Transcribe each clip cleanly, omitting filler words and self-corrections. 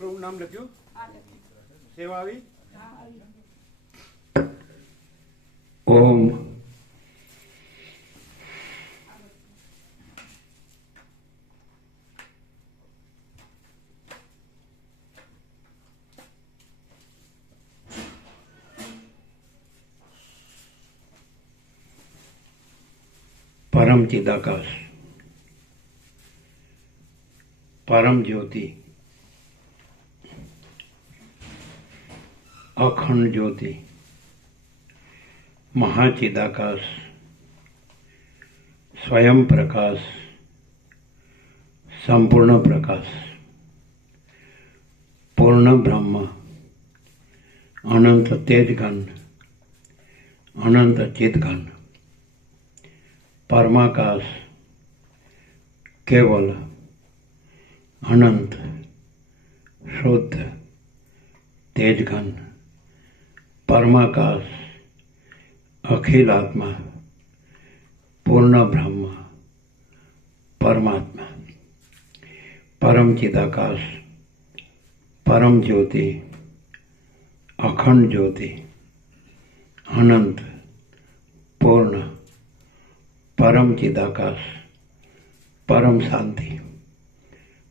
પ્રભુ નામ લખ્યું, સેવા આવી. ઓમ परम चिदाकाश, परम ज्योति, अखंड ज्योति, महाचिदाकाश, स्वयं प्रकाश, संपूर्ण प्रकाश, पूर्ण ब्रह्म, अनंत तेजघन, अनंत चिदघन, परमाकाश, केवल, अनंत, शुद्ध, तेजघन, परमाकाश, अखिल आत्मा, पूर्ण ब्रह्म, परमात्मा, परम चिदाकाश, परम ज्योति, अखंड ज्योति, अनंत, पूर्ण, परम चिदाकाश, परम शांति,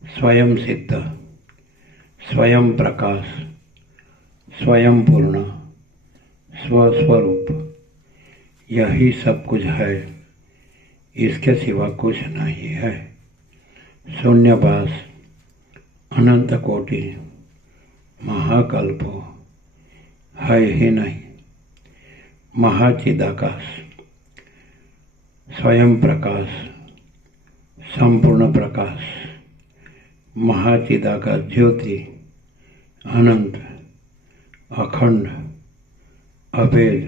स्वयं सिद्ध, स्वयं प्रकाश, स्वयं पूर्ण, स्वस्वरूप, यही सब कुछ है, इसके सिवा कुछ नहीं है। शून्यवास, अनंत कोटि, महाकल्पो है ही नहीं। महाचिदाकाश, स्वयं प्रकाश, संपूर्ण प्रकाश, महाचिदाकाश ज्योति, अनंत, अखंड, अभेद,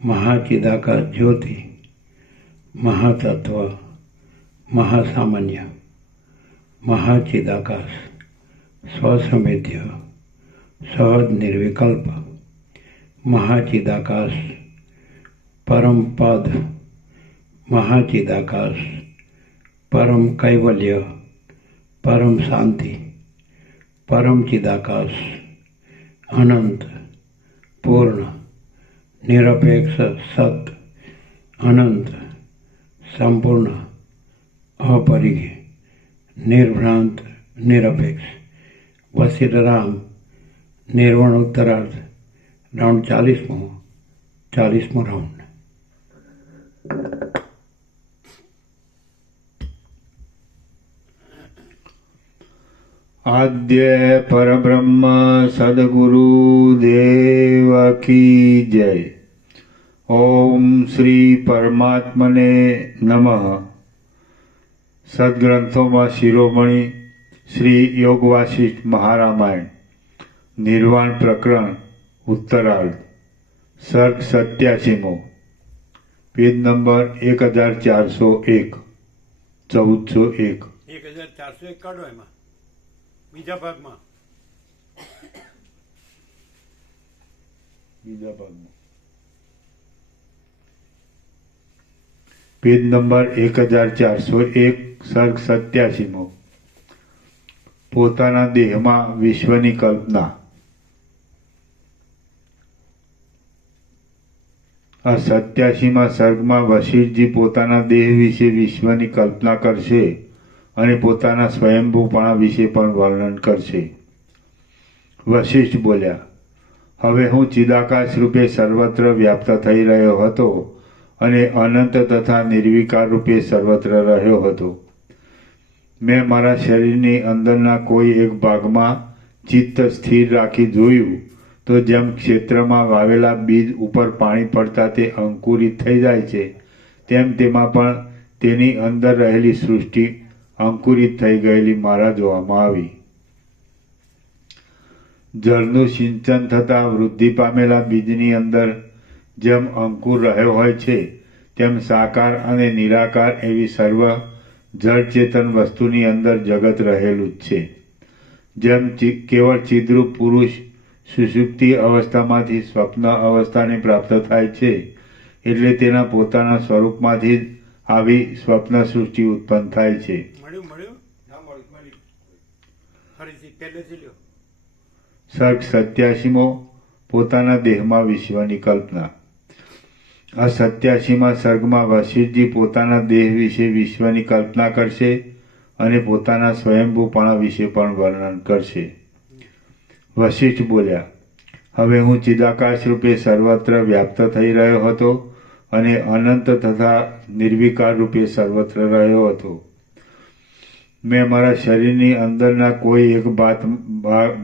महाचिदाकाश ज्योति, महातत्व, महासामान्य, महाचिदाकाश, स्वसमेध्य, सहज निर्विकल्प, महाचिदाकाश, परम पद, महाचिदाकाश, परम कैवल्य, परम शांति, परम चिदाकाश, अनंत, पूर्ण, निरपेक्ष सत, अनंत, संपूर्ण, अपरिघ, निर्भ्रांत, निरपेक्ष, वशिष्ठ राम, निर्वाण उत्तरार्ध, राउंड 40मो राउंड। आद्य परब्रह्म सद्गुरु देव की जय। ओम श्री परमात्मने नमः। सद्ग्रंथों शिरोमणि श्री योग वासिष्ठ महारामायण निर्वाण प्रकरण उत्तरार्ध सर्ग 87मो पेज नंबर 1401 1401 1401 કાઢો એમાં બીજા ભાગમાં पेज नंबर 1401 सर्ग 87मो પોતાના દેહમાં વિશ્વની કલ્પના। આ 87મા સર્ગમાં વશિષ્ઠજી પોતાના દેહ વિશે વિશ્વની કલ્પના કરશે અને પોતાના સ્વયંભૂપણા વિશે પણ વર્ણન કરશે। વશિષ્ઠ બોલ્યા, હવે હું ચિદાકાશ રૂપે સર્વત્ર વ્યાપ્ત થઈ રહ્યો હતો અને અનંત તથા નિર્વિકાર રૂપે સર્વત્ર રહ્યો હતો। મેં મારા શરીરની અંદરના કોઈ એક ભાગમાં ચિત્ત સ્થિર રાખી જોયું તો જેમ ક્ષેત્રમાં વાવેલા બીજ ઉપર પાણી પડતા તે અંકુરિત થઈ જાય છે તેમ તેમાં પણ તેની અંદર રહેલી સૃષ્ટિ અંકુરિત થઈ ગયેલી મારા જોવામાં આવી। જળનું સિંચન થતા વૃદ્ધિ પામેલા બીજની અંદર જેમ અંકુર રહ્યો હોય છે તેમ સાકાર અને નિરાકાર એવી સર્વ જળચેતન વસ્તુની અંદર જગત રહેલું જ છે। જેમ કેવળ ચિદ્રૂપ પુરુષ સુષુપ્તિ અવસ્થામાંથી સ્વપ્ન અવસ્થાને પ્રાપ્ત થાય છે એટલે તેના પોતાના સ્વરૂપમાંથી જ આવી સ્વપ્ન સૃષ્ટિ ઉત્પન્ન થાય છે। પહેલેથી લ્યો. સર્ગ 87મો પોતાના દેહમાં વિશ્વની કલ્પના. આ 87મા સર્ગમાં વશિષ્ઠજી પોતાના દેહ વિશે વિશ્વની કલ્પના કરશે અને પોતાના સ્વયંભૂપણા વિશે પણ વર્ણન કરશે. વશિષ્ઠ બોલ્યા, હવે હું ચિદાકાશ રૂપે સર્વત્ર વ્યાપ્ત થઈ રહ્યો હતો અને અનંત તથા નિર્વિકાર રૂપે સર્વત્ર રહ્યો હતો. મેં મારા શરીરની અંદરના કોઈ એક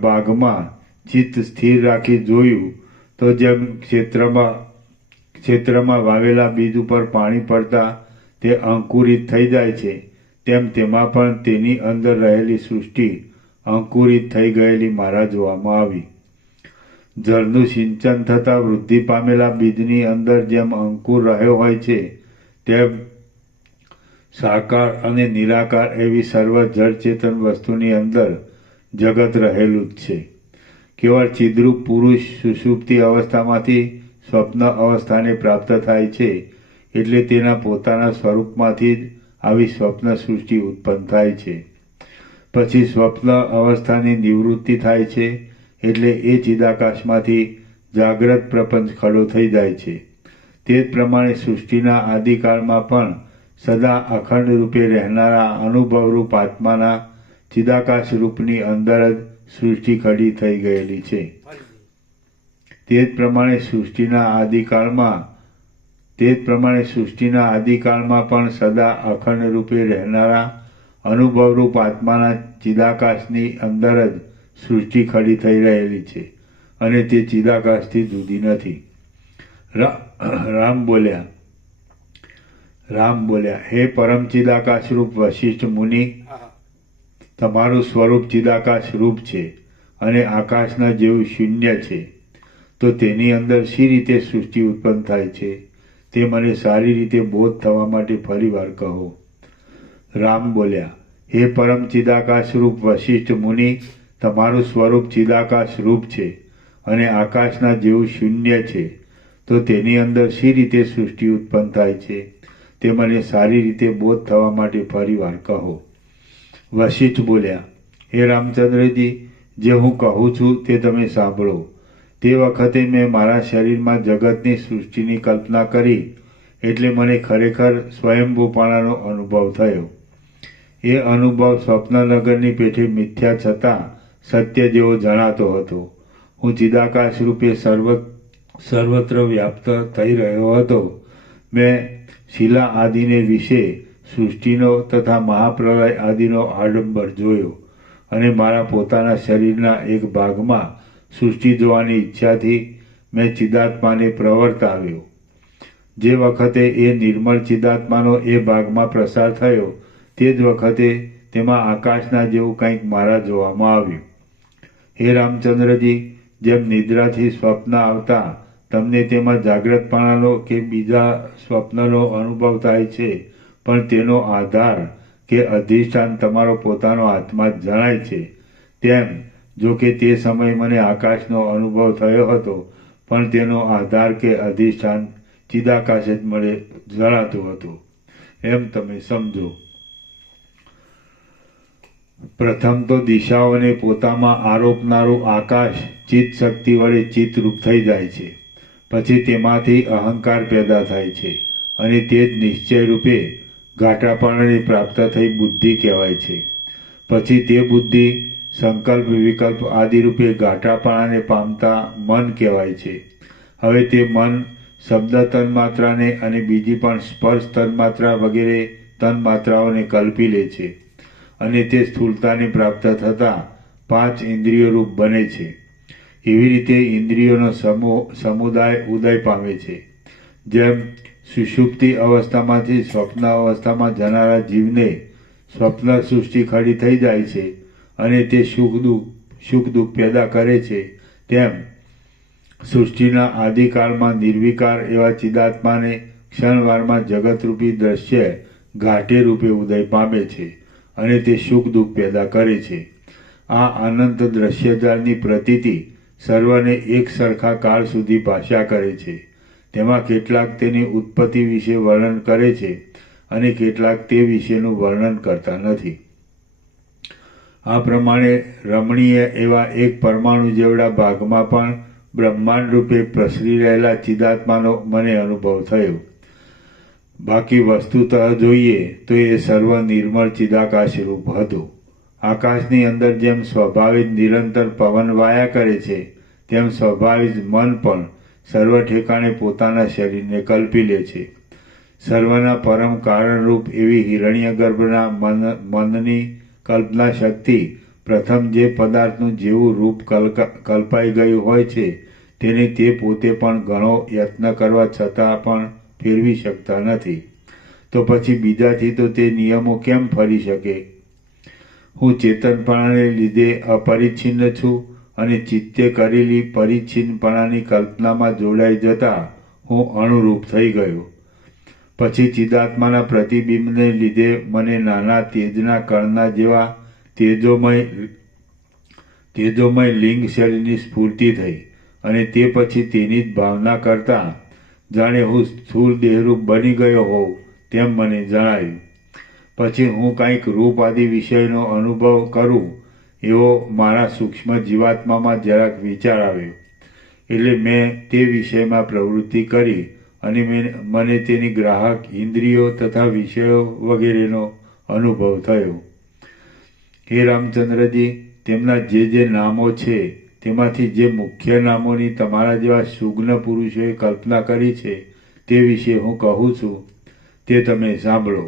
ભાગમાં ચિત્ત સ્થિર રાખી જોયું તો જેમ ક્ષેત્રમાં વાવેલા બીજ ઉપર પાણી પડતા તે અંકુરિત થઈ જાય છે, તેમ તેમાં પણ તેની અંદર રહેલી સૃષ્ટિ અંકુરિત થઈ ગયેલી મારા જોવામાં આવી. જળનું સિંચન થતાં વૃદ્ધિ પામેલા બીજની અંદર જેમ અંકુર રહ્યો હોય છે, તેમ સાકાર અને નિરાકાર એવી સર્વ જળચેતન વસ્તુની અંદર જગત રહેલું જ છે. કેવળ ચિદ્રૂપ પુરુષ સુષુપ્તિ અવસ્થામાંથી સ્વપ્ન અવસ્થાને પ્રાપ્ત થાય છે, એટલે તેના પોતાના સ્વરૂપમાંથી જ આવી સ્વપ્ન સૃષ્ટિ ઉત્પન્ન થાય છે. પછી સ્વપ્ન અવસ્થાની નિવૃત્તિ થાય છે, એટલે એ ચિદાકાશમાંથી જાગ્રત પ્રપંચ ખડો થઈ જાય છે. તે જ પ્રમાણે સૃષ્ટિના આદિકાળમાં પણ સદા અખંડ રૂપે રહેનારા અનુભવરૂપ આત્માના ચિદાકાશ રૂપની અંદર જ સૃષ્ટિ ખડી થઈ ગયેલી છે. તે જ પ્રમાણે સૃષ્ટિના આદિકાળમાં પણ સદા અખંડ રૂપે રહેનારા અનુભવરૂપ આત્માના ચિદાકાશની અંદર જ સૃષ્ટિ ખડી થઈ રહેલી છે અને તે ચિદાકાશથી જુદી નથી. રામ બોલ્યા, હે પરમ ચિદાકાશ રૂપ વશિષ્ઠ મુનિ, તમારું સ્વરૂપ ચિદાકાશ રૂપ છે અને આકાશના જેવું શૂન્ય છે, તો તેની અંદર શી રીતે સૃષ્ટિ ઉત્પન્ન થાય છે તે મને સારી રીતે બોધ થવા માટે ફરીવાર કહો. રામ બોલ્યા, હે પરમ ચિદાકાશ રૂપ વશિષ્ઠ મુનિ, તમારું સ્વરૂપ ચિદાકાશ રૂપ છે અને આકાશના જેવું શૂન્ય છે, તો તેની અંદર શી રીતે સૃષ્ટિ ઉત્પન્ન થાય છે તે મને સારી રીતે બોધ થવા માટે ફરીવાર કહો. વશિષ્ઠ બોલ્યા, હે રામચંદ્રજી, જે હું કહું છું તે તમે સાંભળો. તે વખતે મેં મારા શરીરમાં જગતની સૃષ્ટિની કલ્પના કરી, એટલે મને ખરેખર સ્વયંભૂપણાનો અનુભવ થયો. એ અનુભવ સ્વપ્નનગરની પેઠે મિથ્યા છતાં સત્ય જેવો જણાતો હતો. હું ચિદાકાશ રૂપે સર્વત્ર વ્યાપ્ત થઈ રહ્યો હતો. મેં શિલા આદિને વિશે સૃષ્ટિનો તથા મહાપ્રલય આદિનો આડંબર જોયો અને મારા પોતાના શરીરના એક ભાગમાં સૃષ્ટિ જોવાની ઈચ્છાથી મેં ચિદાત્માને પ્રવર્તાવ્યો. જે વખતે એ નિર્મળ ચિદાત્માનો એ ભાગમાં પ્રસાર થયો, તે જ વખતે તેમાં આકાશના જેવું કંઈક મારા જોવામાં આવ્યું. હે રામચંદ્રજી, જેમ નિદ્રાથી સ્વપ્ન આવતા તમને તેમાં જાગ્રતપણાનો કે બીજા સ્વપ્નનો અનુભવ થાય છે, પણ તેનો આધાર કે અધિષ્ઠાન તમારો પોતાનો આત્મા જ જણાય છે, તેમ જો કે તે સમયે મને આકાશનો અનુભવ થયો હતો, પણ તેનો આધાર કે અધિષ્ઠાન ચિદાકાશ જ મને જણાતું હતું, એમ તમે સમજો. પ્રથમ તો દિશાઓને પોતામાં આરોપનારું આકાશ ચિત્ત શક્તિ વડે ચિત્તરૂપ થઈ જાય છે. પછી તેમાંથી અહંકાર પેદા થાય છે અને તે જ નિશ્ચય રૂપે ઘાટાપણાને પ્રાપ્ત થઈ બુદ્ધિ કહેવાય છે. પછી તે બુદ્ધિ સંકલ્પ વિકલ્પ આદિ રૂપે ઘાટાપણાને પામતા મન કહેવાય છે. હવે તે મન શબ્દ તન્માત્રાને અને બીજી પણ સ્પર્શ તન્માત્રા વગેરે તન્માત્રાઓને કલ્પી લે છે અને તે સ્થૂળતાને પ્રાપ્ત થતાં 5 ઇન્દ્રિયો રૂપ બને છે. એવી રીતે ઇન્દ્રિયોનો સમુદાય ઉદય પામે છે. જેમ સુષુપ્તિ અવસ્થામાંથી સ્વપ્ન અવસ્થામાં જનારા જીવને સ્વપ્ન સૃષ્ટિ ખડી થઈ જાય છે અને તે સુખ દુઃખ પેદા કરે છે, તેમ સૃષ્ટિના આદિકાળમાં નિર્વિકાર એવા ચિદાત્માને ક્ષણવારમાં જગતરૂપી દ્રશ્ય ઘાટે રૂપે ઉદય પામે છે અને તે સુખ દુઃખ પેદા કરે છે. આ અનંત દ્રશ્યજાળની પ્રતીતિ સર્વને એક સરખા કાળ સુધી ભાષ્યા કરે છે. તેમાં કેટલાક તેની ઉત્પત્તિ વિશે વર્ણન કરે છે અને કેટલાક તે વિશેનું વર્ણન કરતા નથી. આ પ્રમાણે રમણીય એવા એક પરમાણુ જેવડા ભાગમાં પણ બ્રહ્માંડ રૂપે પ્રસરી રહેલા ચિદાત્માનો મને અનુભવ થયો. બાકી વસ્તુતઃ જોઈએ તો એ સર્વ નિર્મળ ચિદાકાશ રૂપ હતું. આકાશની અંદર જેમ સ્વાભાવિક નિરંતર પવન વાયા કરે છે તેમ સ્વાભાવિક મન પણ સર્વ ઠેકાણે પોતાના શરીરને કલ્પી લે છે. સર્વના પરમ કારણરૂપ એવી હિરણ્યગર્ભના મનની કલ્પના શક્તિ પ્રથમ જે પદાર્થનું જેવું રૂપ કલ્પાઈ ગયું હોય છે તેને તે પોતે પણ ઘણો યત્ન કરવા છતાં પણ ફેરવી શકતા નથી. તો પછી બીજાથી તો તે નિયમો કેમ ફરી શકે? હું ચેતનપણાને લીધે અપરિચ્છિન્ન છું અને ચિત્તે કરેલી પરિચ્છિન્નપણાની કલ્પનામાં જોડાઈ જતા હું અણુરૂપ થઈ ગયો. પછી ચિદાત્માના પ્રતિબિંબને લીધે મને નાના તેજના કણના જેવા તેજોમય લિંગ શરીરની સ્ફૂર્તિ થઈ અને તે પછી તેની જ ભાવના કરતા જાણે હું સ્થૂળ દેહરૂપ બની ગયો હોઉં તેમ મને જણાયું. પછી હું કંઈક રૂપ આદિ વિષયનો અનુભવ કરું એવો મારા સૂક્ષ્મ જીવાત્મામાં જરાક વિચાર આવ્યો. એટલે મેં તે વિષયમાં પ્રવૃત્તિ કરી અને મને તેની ગ્રાહક ઇન્દ્રિયો તથા વિષયો વગેરેનો અનુભવ થયો. હે રામચંદ્રજી, તેમના જે નામો છે તેમાંથી જે મુખ્ય નામોની તમારા જેવા સુજ્ઞ પુરુષોએ કલ્પના કરી છે તે વિશે હું કહું છું તે તમે સાંભળો.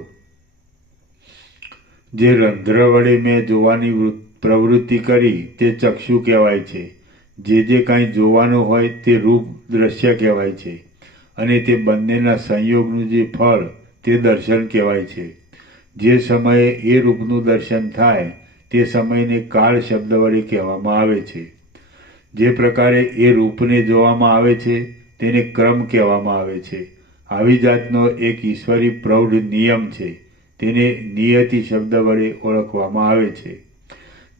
જે રંધ્ર વડે મેં જોવાની પ્રવૃત્તિ કરી તે ચક્ષુ કહેવાય છે. જે કાંઈ જોવાનું હોય તે રૂપ દ્રશ્ય કહેવાય છે અને તે બંનેના સંયોગનું જે ફળ તે દર્શન કહેવાય છે. જે સમયે એ રૂપનું દર્શન થાય તે સમયને કાળ શબ્દ વડે કહેવામાં આવે છે. જે પ્રકારે એ રૂપને જોવામાં આવે છે તેને ક્રમ કહેવામાં આવે છે. આવી જાતનો એક ઈશ્વરી પ્રૌઢ નિયમ છે, તેને નિયતિ શબ્દ વડે ઓળખવામાં આવે છે.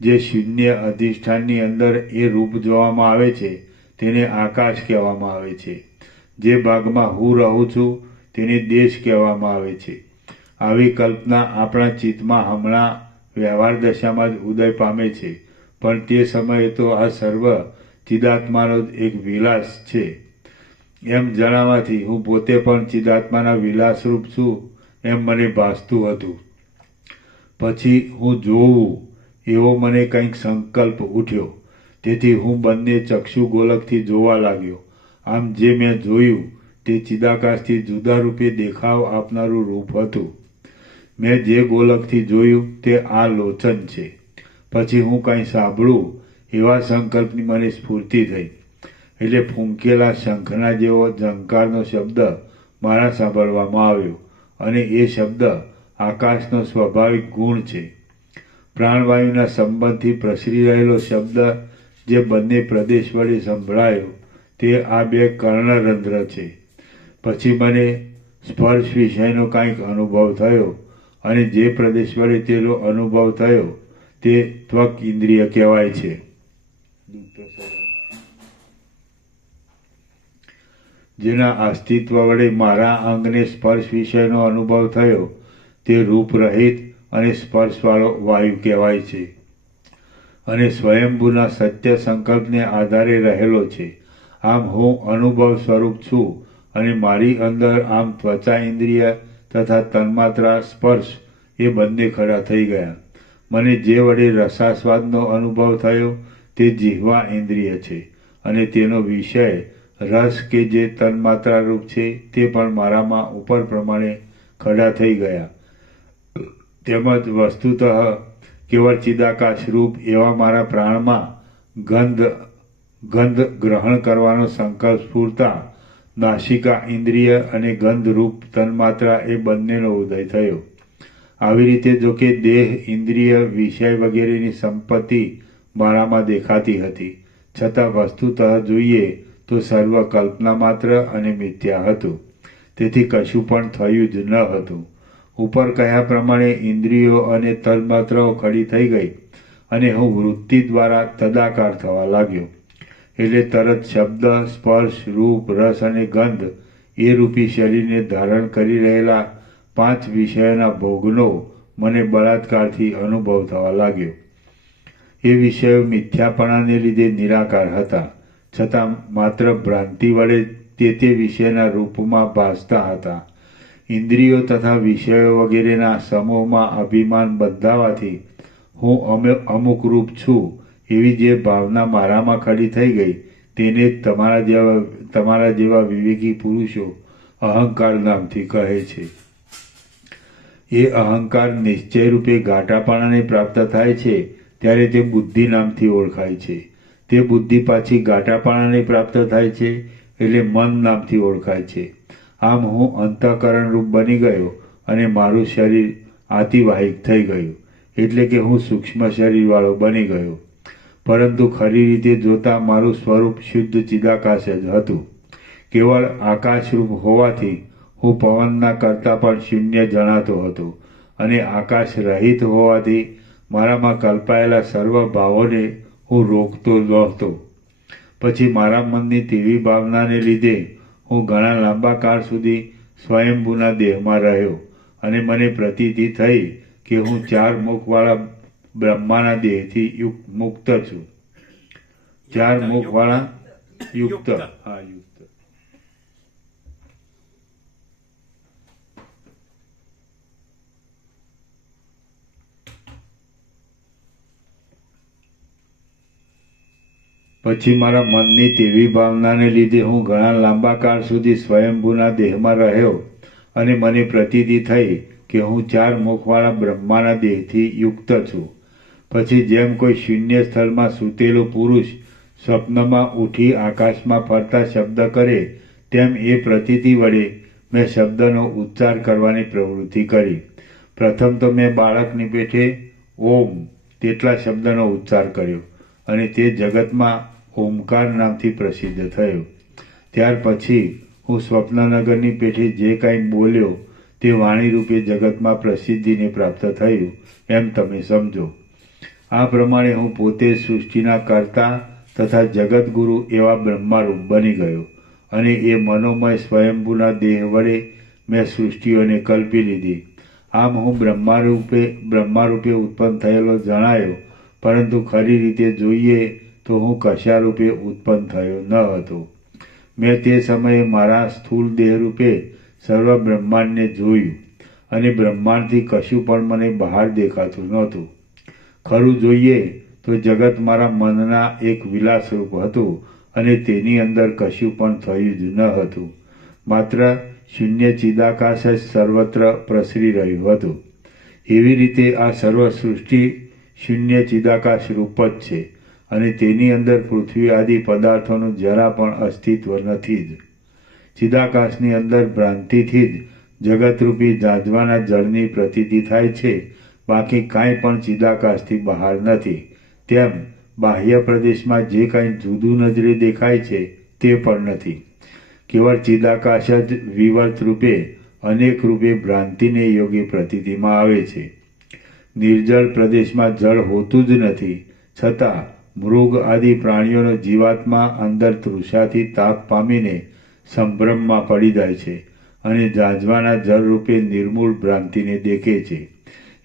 જે શૂન્ય અધિષ્ઠાનની અંદર એ રૂપ જોવામાં આવે છે તેને આકાશ કહેવામાં આવે છે. જે ભાગમાં હું રહું છું તેને દેશ કહેવામાં આવે છે. આવી કલ્પના આપણા ચિત્તમાં હમણાં વ્યવહાર દશામાં જ ઉદય પામે છે, પણ તે સમયે તો આ સર્વ ચિદાત્માનો જ એક વિલાસ છે એમ જણાવવાથી હું પોતે પણ ચિદાત્માના વિલાસરૂપ છું એમ મને ભાસતું હતું. પછી હું જોઉં એવો મને કંઈક સંકલ્પ ઉઠ્યો, તેથી હું બંને ચક્ષુ ગોલકથી જોવા લાગ્યો. આમ જે મેં જોયું તે ચિદાકાશથી જુદા રૂપે દેખાવ આપનારું રૂપ હતું. મેં જે ગોલકથી જોયું તે આ લોચન છે. પછી હું કંઈ સાંભળું એવા સંકલ્પની મને સ્ફૂર્તિ થઈ. એટલે ફૂંકેલા શંખના જેવો ઝંકારનો શબ્દ મારા સાંભળવામાં આવ્યો અને એ શબ્દ આકાશનો સ્વાભાવિક ગુણ છે. પ્રાણવાયુના સંબંધથી પ્રસરી રહેલો શબ્દ જે બંને પ્રદેશ વડે સંભળાયો તે આ બે કર્ણરંધ્ર છે. પછી મને સ્પર્શ વિષયનો કાંઈક અનુભવ થયો અને જે પ્રદેશ વડે તેનો અનુભવ થયો તે ત્વક ઇન્દ્રિય કહેવાય છે. જેના અસ્તિત્વ વડે મારા અંગને સ્પર્શ વિષયનો અનુભવ થયો તે રૂપરહિત અને સ્પર્શવાળો વાયુ કહેવાય છે અને સ્વયંભૂના સત્ય સંકલ્પને આધારે રહેલો છે. આમ હું અનુભવ સ્વરૂપ છું અને મારી અંદર આમ ત્વચા ઇન્દ્રિય તથા તન્માત્રા સ્પર્શ એ બંને ખડા થઈ ગયા. મને જે વડે રસાસ્વાદનો અનુભવ થયો તે જીહવા ઇન્દ્રિય છે અને તેનો વિષય રસ કે જે તન્માત્રા રૂપ છે તે પણ મારામાં ઉપર પ્રમાણે ખડા થઈ ગયા. તેમજ વસ્તુતઃ કેવળ ચિદાકાશ રૂપ એવા મારા પ્રાણમાં ગંધ ગ્રહણ કરવાનો સંકલ્પ સ્ફૂરતા નાસિકા ઇન્દ્રિય અને ગંધ રૂપ તન્માત્રા એ બંનેનો ઉદય થયો. આવી રીતે જો કે દેહ ઇન્દ્રિય વિષય વગેરેની સંપત્તિ મારામાં દેખાતી હતી, છતાં વસ્તુતઃ જોઈએ તો સર્વ કલ્પના માત્ર અને મિથ્યા હતું. તેથી કશું પણ થયું જ ન હતું. ઉપર કહ્યા પ્રમાણે ઇન્દ્રિયો અને તન્માત્રાઓ ખડી થઈ ગઈ અને હું વૃત્તિ દ્વારા તદાકાર થવા લાગ્યો. એટલે તરત શબ્દ, સ્પર્શ, રૂપ, રસ અને ગંધ એ રૂપી શરીરને ધારણ કરી રહેલા 5 વિષયોના ભોગનો મને બળાત્કારથી અનુભવ થવા લાગ્યો. એ વિષયો મિથ્યાપણાને લીધે નિરાકાર હતા, છતાં માત્ર ભ્રાંતિ વડે તે વિષયના રૂપમાં ભાસતા હતા. ઇન્દ્રિયો તથા વિષયો વગેરેના સમૂહમાં અભિમાન બંધાવાથી હું અમુક રૂપ છું એવી જે ભાવના મારામાં ખડી થઈ ગઈ, તેને તમારા જેવા વિવેકી પુરુષો અહંકાર નામથી કહે છે. એ અહંકાર નિશ્ચય રૂપે ગાંઠાપણાને પ્રાપ્ત થાય છે ત્યારે તે બુદ્ધિ નામથી ઓળખાય છે. તે બુદ્ધિ પાછી ગાંઠાપણાને પ્રાપ્ત થાય છે એટલે મન નામથી ઓળખાય છે. આમ હું અંતઃકરણ રૂપ બની ગયો અને મારું શરીર આતિવાહિક થઈ ગયું, એટલે કે હું સૂક્ષ્મ શરીરવાળો બની ગયો. પરંતુ ખરી રીતે જોતા મારું સ્વરૂપ શુદ્ધ ચિદાકાશ જ હતું. કેવળ આકાશરૂપ હોવાથી હું પવનના કરતાં પણ શૂન્ય જણાતો હતો અને આકાશ રહિત હોવાથી મારામાં કલ્પાયેલા સર્વ ભાવોને હું રોકતો નહોતો. પછી મારા મનની તેવી ભાવનાને લીધે હું ઘણા લાંબા કાળ સુધી સ્વયંભૂના દેહમાં રહ્યો અને મને પ્રતીતિ થઈ કે હું 4 મુખવાળા બ્રહ્માના દેહથી મુક્ત છું. 4 મુખવાળા યુક્ત. હા, યુક્ત. પછી મારા મનની તેવી ભાવનાને લીધે હું ઘણા લાંબા કાળ સુધી સ્વયંભૂના દેહમાં રહ્યો અને મને પ્રતીતિ થઈ કે હું 4 મુખવાળા બ્રહ્માના દેહથી યુક્ત છું. પછી જેમ કોઈ શૂન્ય સ્થળમાં સૂતેલો પુરુષ સ્વપ્નમાં ઉઠી આકાશમાં ફરતા શબ્દ કરે તેમ એ પ્રતીતિ વડે મેં શબ્દનો ઉચ્ચાર કરવાની પ્રવૃત્તિ કરી. પ્રથમ તો મેં બાળકની પેઠે ઓમ તેટલા શબ્દનો ઉચ્ચાર કર્યો અને તે જગતમાં ઓમકાર નામથી પ્રસિદ્ધ થયો. ત્યાર પછી હું સ્વપ્નનગરની પેઠે જે કાંઈ બોલ્યો તે વાણી રૂપે જગતમાં પ્રસિદ્ધિને પ્રાપ્ત થયું એમ તમે સમજો. આ પ્રમાણે હું પોતે સૃષ્ટિના કર્તા તથા જગતગુરુ એવા બ્રહ્મારૂપ બની ગયો અને એ મનોમય સ્વયંભૂના દેહ વડે મેં સૃષ્ટિઓને કલ્પી લીધી. આમ હું બ્રહ્મારૂપે ઉત્પન્ન થયેલો જણાયો, પરંતુ ખરી રીતે જોઈએ તો હું કશા રૂપે ઉત્પન્ન થયો ન હતો. મેં તે સમયે મારા સ્થૂળ દેહ રૂપે સર્વ બ્રહ્માંડને જોયું અને બ્રહ્માંડથી કશું પણ મને બહાર દેખાતું નહોતું. ખરું જોઈએ તો જગત મારા મનના એક વિલાસ રૂપ હતું અને તેની અંદર કશું પણ થયું જ ન હતું. માત્ર શૂન્ય ચિદાકાશ જ સર્વત્ર પ્રસરી રહ્યું હતું. એવી રીતે આ સર્વ સૃષ્ટિ શૂન્ય ચિદાકાશ રૂપ જ છે અને તેની અંદર પૃથ્વી આદિ પદાર્થોનું જરા પણ અસ્તિત્વ નથી જ. ચિદાકાશની અંદર ભ્રાંતિથી જ જગતરૂપી ઝાંઝવાના જળની પ્રતીતિ થાય છે, બાકી કાંઈ પણ ચિદાકાશથી બહાર નથી. તેમ બાહ્ય પ્રદેશમાં જે કાંઈ જુદું નજરે દેખાય છે તે પણ નથી. કેવળ ચિદાકાશ જ વિવર્ત રૂપે અનેક રૂપે ભ્રાંતિને યોગ્ય પ્રતીતિમાં આવે છે. નિર્જળ પ્રદેશમાં જળ હોતું જ નથી, છતાં મૃગ આદિ પ્રાણીઓનો જીવાત્મા અંદર તૃષાથી તાપ પામીને સંભ્રમમાં પડી જાય છે અને ઝાંઝવાના જળ રૂપે નિર્મૂળ ભ્રાંતિને દેખે છે.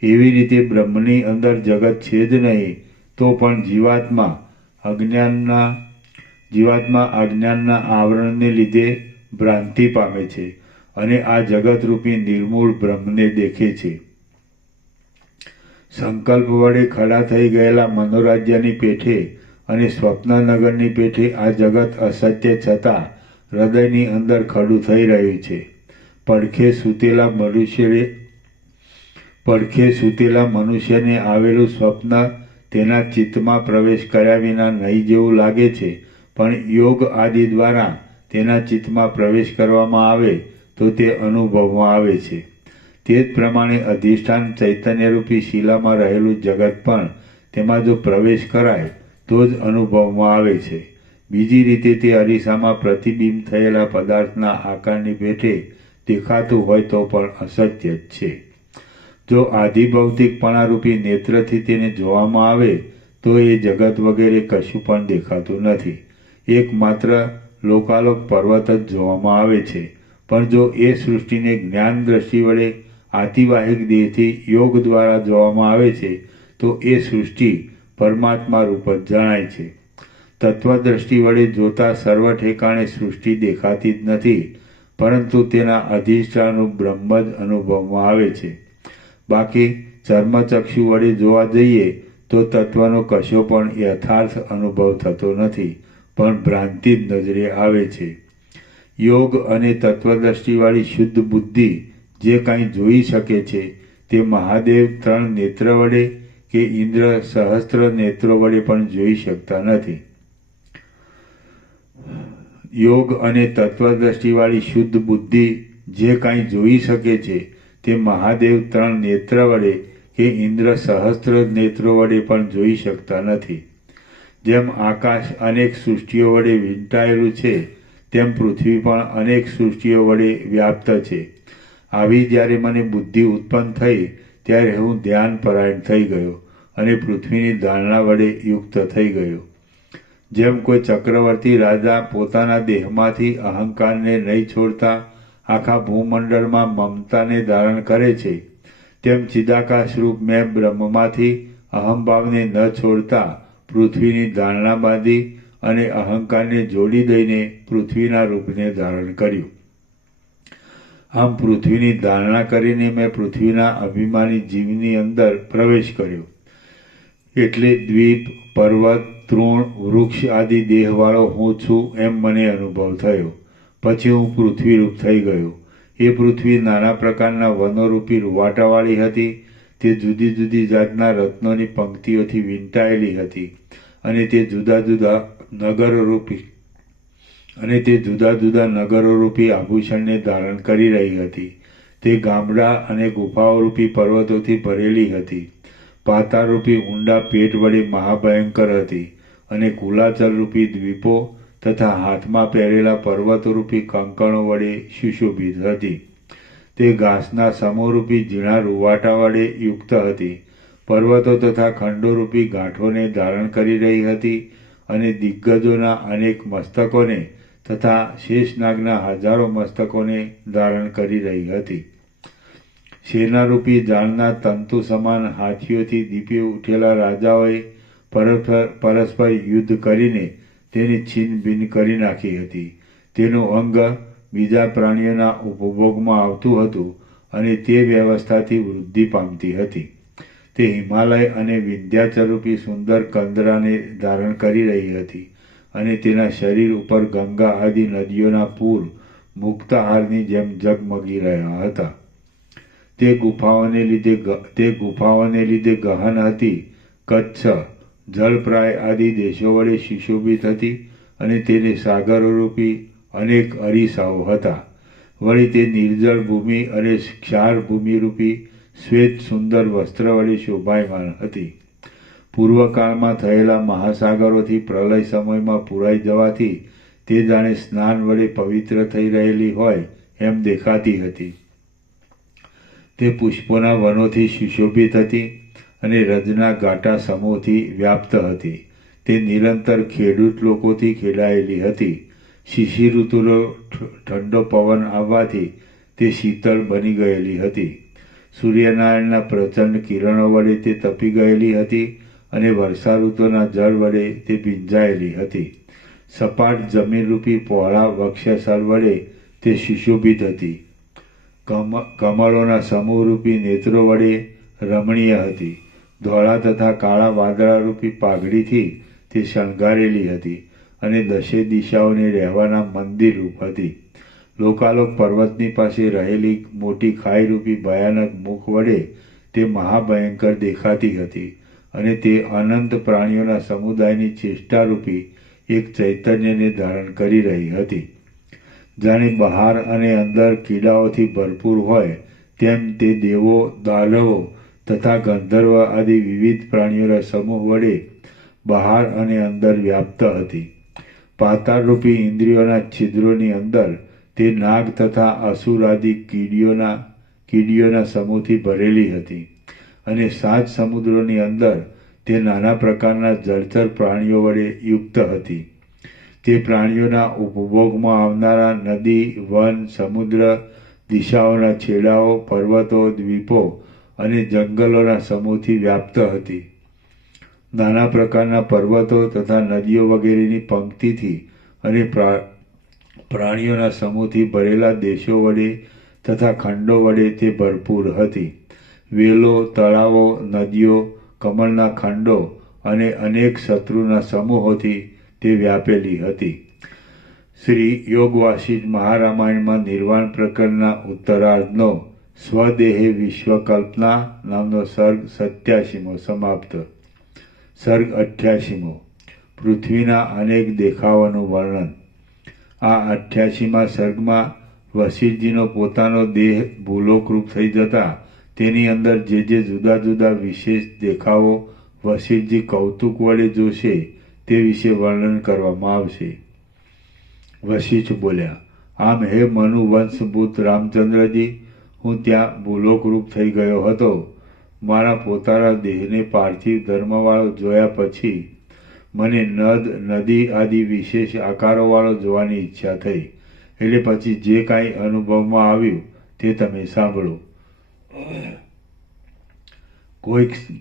એવી રીતે બ્રહ્મની અંદર જગત છે જ નહીં તો પણ જીવાત્મા અજ્ઞાનના આવરણને લીધે ભ્રાંતિ પામે છે અને આ જગતરૂપી નિર્મૂળ બ્રહ્મને દેખે છે. સંકલ્પ વડે ખડા થઈ ગયેલા મનોરાજ્યની પેઠે અને સ્વપ્નનગરની પેઠે આ જગત અસત્ય છતાં હૃદયની અંદર ખડું થઈ રહ્યું છે. પડખે સૂતેલા મનુષ્યને આવેલું સ્વપ્ન તેના ચિત્તમાં પ્રવેશ કર્યા વિના નહીં જેવું લાગે છે, પણ યોગ આદિ દ્વારા તેના ચિત્તમાં પ્રવેશ કરવામાં આવે તો તે અનુભવમાં આવે છે. તે જ પ્રમાણે અધિષ્ઠાન ચૈતન્યરૂપી શિલામાં રહેલું જગત પણ તેમાં જો પ્રવેશ કરાય તો જ અનુભવમાં આવે છે. બીજી રીતે તે અરીસામાં પ્રતિબિંબ થયેલા પદાર્થના આકારની પેઠે દેખાતું હોય તો પણ અસત્ય જ છે. જો આધિભૌતિકપણારૂપી નેત્રથી તેને જોવામાં આવે તો એ જગત વગેરે કશું પણ દેખાતું નથી. એકમાત્ર લોકાલોક પર્વત જ જોવામાં આવે છે. પણ જો એ સૃષ્ટિને જ્ઞાન દ્રષ્ટિ વડે આતિવાહિક દેહથી યોગ દ્વારા જોવામાં આવે છે તો એ સૃષ્ટિ પરમાત્મા રૂપ જ જણાય છે. તત્વદ્રષ્ટિ વડે જોતા સર્વ ઠેકાણે સૃષ્ટિ દેખાતી જ નથી, પરંતુ તેના અધિષ્ઠાનનું બ્રહ્મ જ અનુભવમાં આવે છે. બાકી ચર્મચક્ષુ વડે જોવા જઈએ તો તત્વનો કશો પણ યથાર્થ અનુભવ થતો નથી, પણ ભ્રાંતિ જ નજરે આવે છે. યોગ અને તત્વદ્રષ્ટિવાળી શુદ્ધ બુદ્ધિ જે કાંઈ જોઈ શકે છે તે મહાદેવ 3 નેત્ર વડે કે ઇન્દ્ર સહસ્ત્ર નેત્રો વડે પણ જોઈ શકતા નથી. યોગ અને તત્વદ્રષ્ટિવાળી શુદ્ધ બુદ્ધિ જે કાંઈ જોઈ શકે છે તે મહાદેવ 3 નેત્ર વડે કે ઇન્દ્ર સહસ્ત્ર નેત્રો વડે પણ જોઈ શકતા નથી. જેમ આકાશ અનેક સૃષ્ટિઓ વડે વીંટાયેલું છે, તેમ પૃથ્વી પણ અનેક સૃષ્ટિઓ વડે વ્યાપ્ત છે. આવી જ્યારે મને બુદ્ધિ ઉત્પન્ન થઈ ત્યારે હું ધ્યાન પરાયણ થઈ ગયો અને પૃથ્વીની ધારણા વડે યુક્ત થઈ ગયો. જેમ કોઈ ચક્રવર્તી રાજા પોતાના દેહમાંથી અહંકારને નહીં છોડતા આખા ભૂમંડળમાં મમતાને ધારણ કરે છે, તેમ ચિદાકાશરૂપ મેં બ્રહ્મમાંથી અહંભાવને ન છોડતા પૃથ્વીની ધારણા બાંધી અને અહંકારને જોડી દઈને પૃથ્વીના રૂપને ધારણ કર્યું. આમ પૃથ્વીની ધારણા કરીને મેં પૃથ્વીના અભિમાની જીવની અંદર પ્રવેશ કર્યો. એટલે દ્વીપ, પર્વત, તૃણ, વૃક્ષ આદિ દેહવાળો હું છું એમ મને અનુભવ થયો. પછી હું પૃથ્વીરૂપ થઈ ગયો. એ પૃથ્વી નાના પ્રકારના વનોરૂપી રૂવાટાવાળી હતી. તે જુદી જુદી જાતના રત્નોની પંક્તિઓથી વીંટાયેલી હતી અને તે જુદા જુદા નગરોરૂપી આભૂષણને ધારણ કરી રહી હતી. તે ગામડા અને ગુફાઓરૂપી પર્વતોથી ભરેલી હતી. પાતાળરૂપી ઊંડા પેટ વડે મહાભયંકર હતી અને કુલાચલરૂપી દ્વીપો તથા હાથમાં પહેરેલા પર્વતરૂપી કંકણો વડે સુશોભિત હતી. તે ઘાસના સમૂહરૂપી ઝીણા રૂવાટા વડે યુક્ત હતી. પર્વતો તથા ખંડોરૂપી ગાંઠોને ધારણ કરી રહી હતી અને દિગ્ગજોના અનેક મસ્તકોને તથા શેષનાગના હજારો મસ્તકોને ધારણ કરી રહી હતી. સેનારૂપી જાળના તંતુ સમાન હાથીઓથી દીપી ઉઠેલા રાજાઓએ પરસ્પર યુદ્ધ કરીને તેની છીન ભીન કરી નાખી હતી. તેનું અંગ બીજા પ્રાણીઓના ઉપભોગમાં આવતું હતું અને તે વ્યવસ્થાથી વૃદ્ધિ પામતી હતી. તે હિમાલય અને વિંધ્યાચલરૂપી સુંદર કંદરાને ધારણ કરી રહી હતી અને તેના શરીર ઉપર ગંગા આદિ નદીઓના પૂર મુક્તાહારની જેમ ઝગમગી રહ્યા હતા. તે ગુફાઓને લીધે ગહન હતી. કચ્છ, જળપ્રાય આદિ દેશો વડે સુશોભિત હતી અને તેને સાગરોરૂપી અનેક અરીસાઓ હતા. વળી તે નિર્જળ ભૂમિ અને ક્ષાર ભૂમિરૂપી શ્વેત સુંદર વસ્ત્ર વડે શોભાયમાન હતી. પૂર્વકાળમાં થયેલા મહાસાગરોથી પ્રલય સમયમાં પુરાઈ જવાથી તે જાણે સ્નાન વડે પવિત્ર થઈ રહેલી હોય એમ દેખાતી હતી. તે પુષ્પોના વનોથી સુશોભિત હતી અને રજના ઘાટા સમૂહથી વ્યાપ્ત હતી. તે નિરંતર ખેડૂત લોકોથી ખેડાયેલી હતી. શિશિર ઋતુનો ઠંડો પવન આવવાથી તે શીતળ બની ગયેલી હતી. સૂર્યનારાયણના પ્રચંડ કિરણો વડે તે તપી ગયેલી હતી અને વર્ષા ઋતુના જળ વડે તે ભીંજાયેલી હતી. સપાટ જમીનરૂપી પહોળા વક્ષસ્થળ વડે તે સુશોભિત હતી. કમળોના સમૂહરૂપી નેત્રો વડે રમણીય હતી. ધોળા તથા કાળા વાદળારૂપી પાઘડીથી તે શણગારેલી હતી અને દશે દિશાઓને રહેવાના મંદિરરૂપ હતી. લોકાલોક પર્વતની પાસે રહેલી મોટી ખાઈરૂપી ભયાનક મુખ વડે તે મહાભયંકર દેખાતી હતી અને તે અનંત પ્રાણીઓના સમુદાયની ચેષ્ટારૂપી એક ચૈતન્યને ધારણ કરી રહી હતી. જાણે બહાર અને અંદર કીડાઓથી ભરપૂર હોય તેમ તે દેવો, દાનવો તથા ગંધર્વ આદિ વિવિધ પ્રાણીઓના સમૂહ વડે બહાર અને અંદર વ્યાપ્ત હતી. પાતાળરૂપી ઇન્દ્રિયોના છિદ્રોની અંદર તે નાગ તથા અસુર આદિ કીડીઓના સમૂહથી ભરેલી હતી અને 7 સમુદ્રોની અંદર તે નાના પ્રકારના જળચર પ્રાણીઓ વડે યુક્ત હતી. તે પ્રાણીઓના ઉપભોગમાં આવનારા નદી, વન, સમુદ્ર, દિશાઓના છેડાઓ, પર્વતો, દ્વીપો અને જંગલોના સમૂહથી વ્યાપ્ત હતી. નાના પ્રકારના પર્વતો તથા નદીઓ વગેરેની પંક્તિથી અને પ્રાણીઓના સમૂહથી ભરેલા દેશો વડે તથા ખંડો વડે તે ભરપૂર હતી. વેલો, તળાવો, નદીઓ, કમળના ખંડો અને અનેક શત્રુના સમૂહોથી તે વ્યાપેલી હતી. શ્રી યોગ વાસિષ્ઠ મહારામાયણમાં નિર્વાણ પ્રકરણના ઉત્તરાર્ધનો સ્વદેહે વિશ્વકલ્પના નામનો સર્ગ 87મો સમાપ્ત. સર્ગ 88મો પૃથ્વીના અનેક દેખાવોનું વર્ણન. આ 88મા સર્ગમાં વશિષ્ઠજીનો પોતાનો દેહ ભૂલોકરૂપ થઈ જતા તેની અંદર જે જુદા જુદા વિશેષ દેખાવો વશિષ્ઠજી કૌતુક વડે જોશે તે વિશે વર્ણન કરવામાં આવશે. વશિષ્ઠ બોલ્યા, આમ હે મનુ વંશભૂત રામચંદ્રજી, હું ત્યાં ભૂલોકરૂપ થઈ ગયો હતો. મારા પોતાના દેહને પાર્થિવ ધર્મવાળો જોયા પછી મને નદ, નદી આદિ વિશેષ આકારોવાળો જોવાની ઈચ્છા થઈ. એટલે પછી જે કાંઈ અનુભવમાં આવ્યું તે તમે સાંભળો.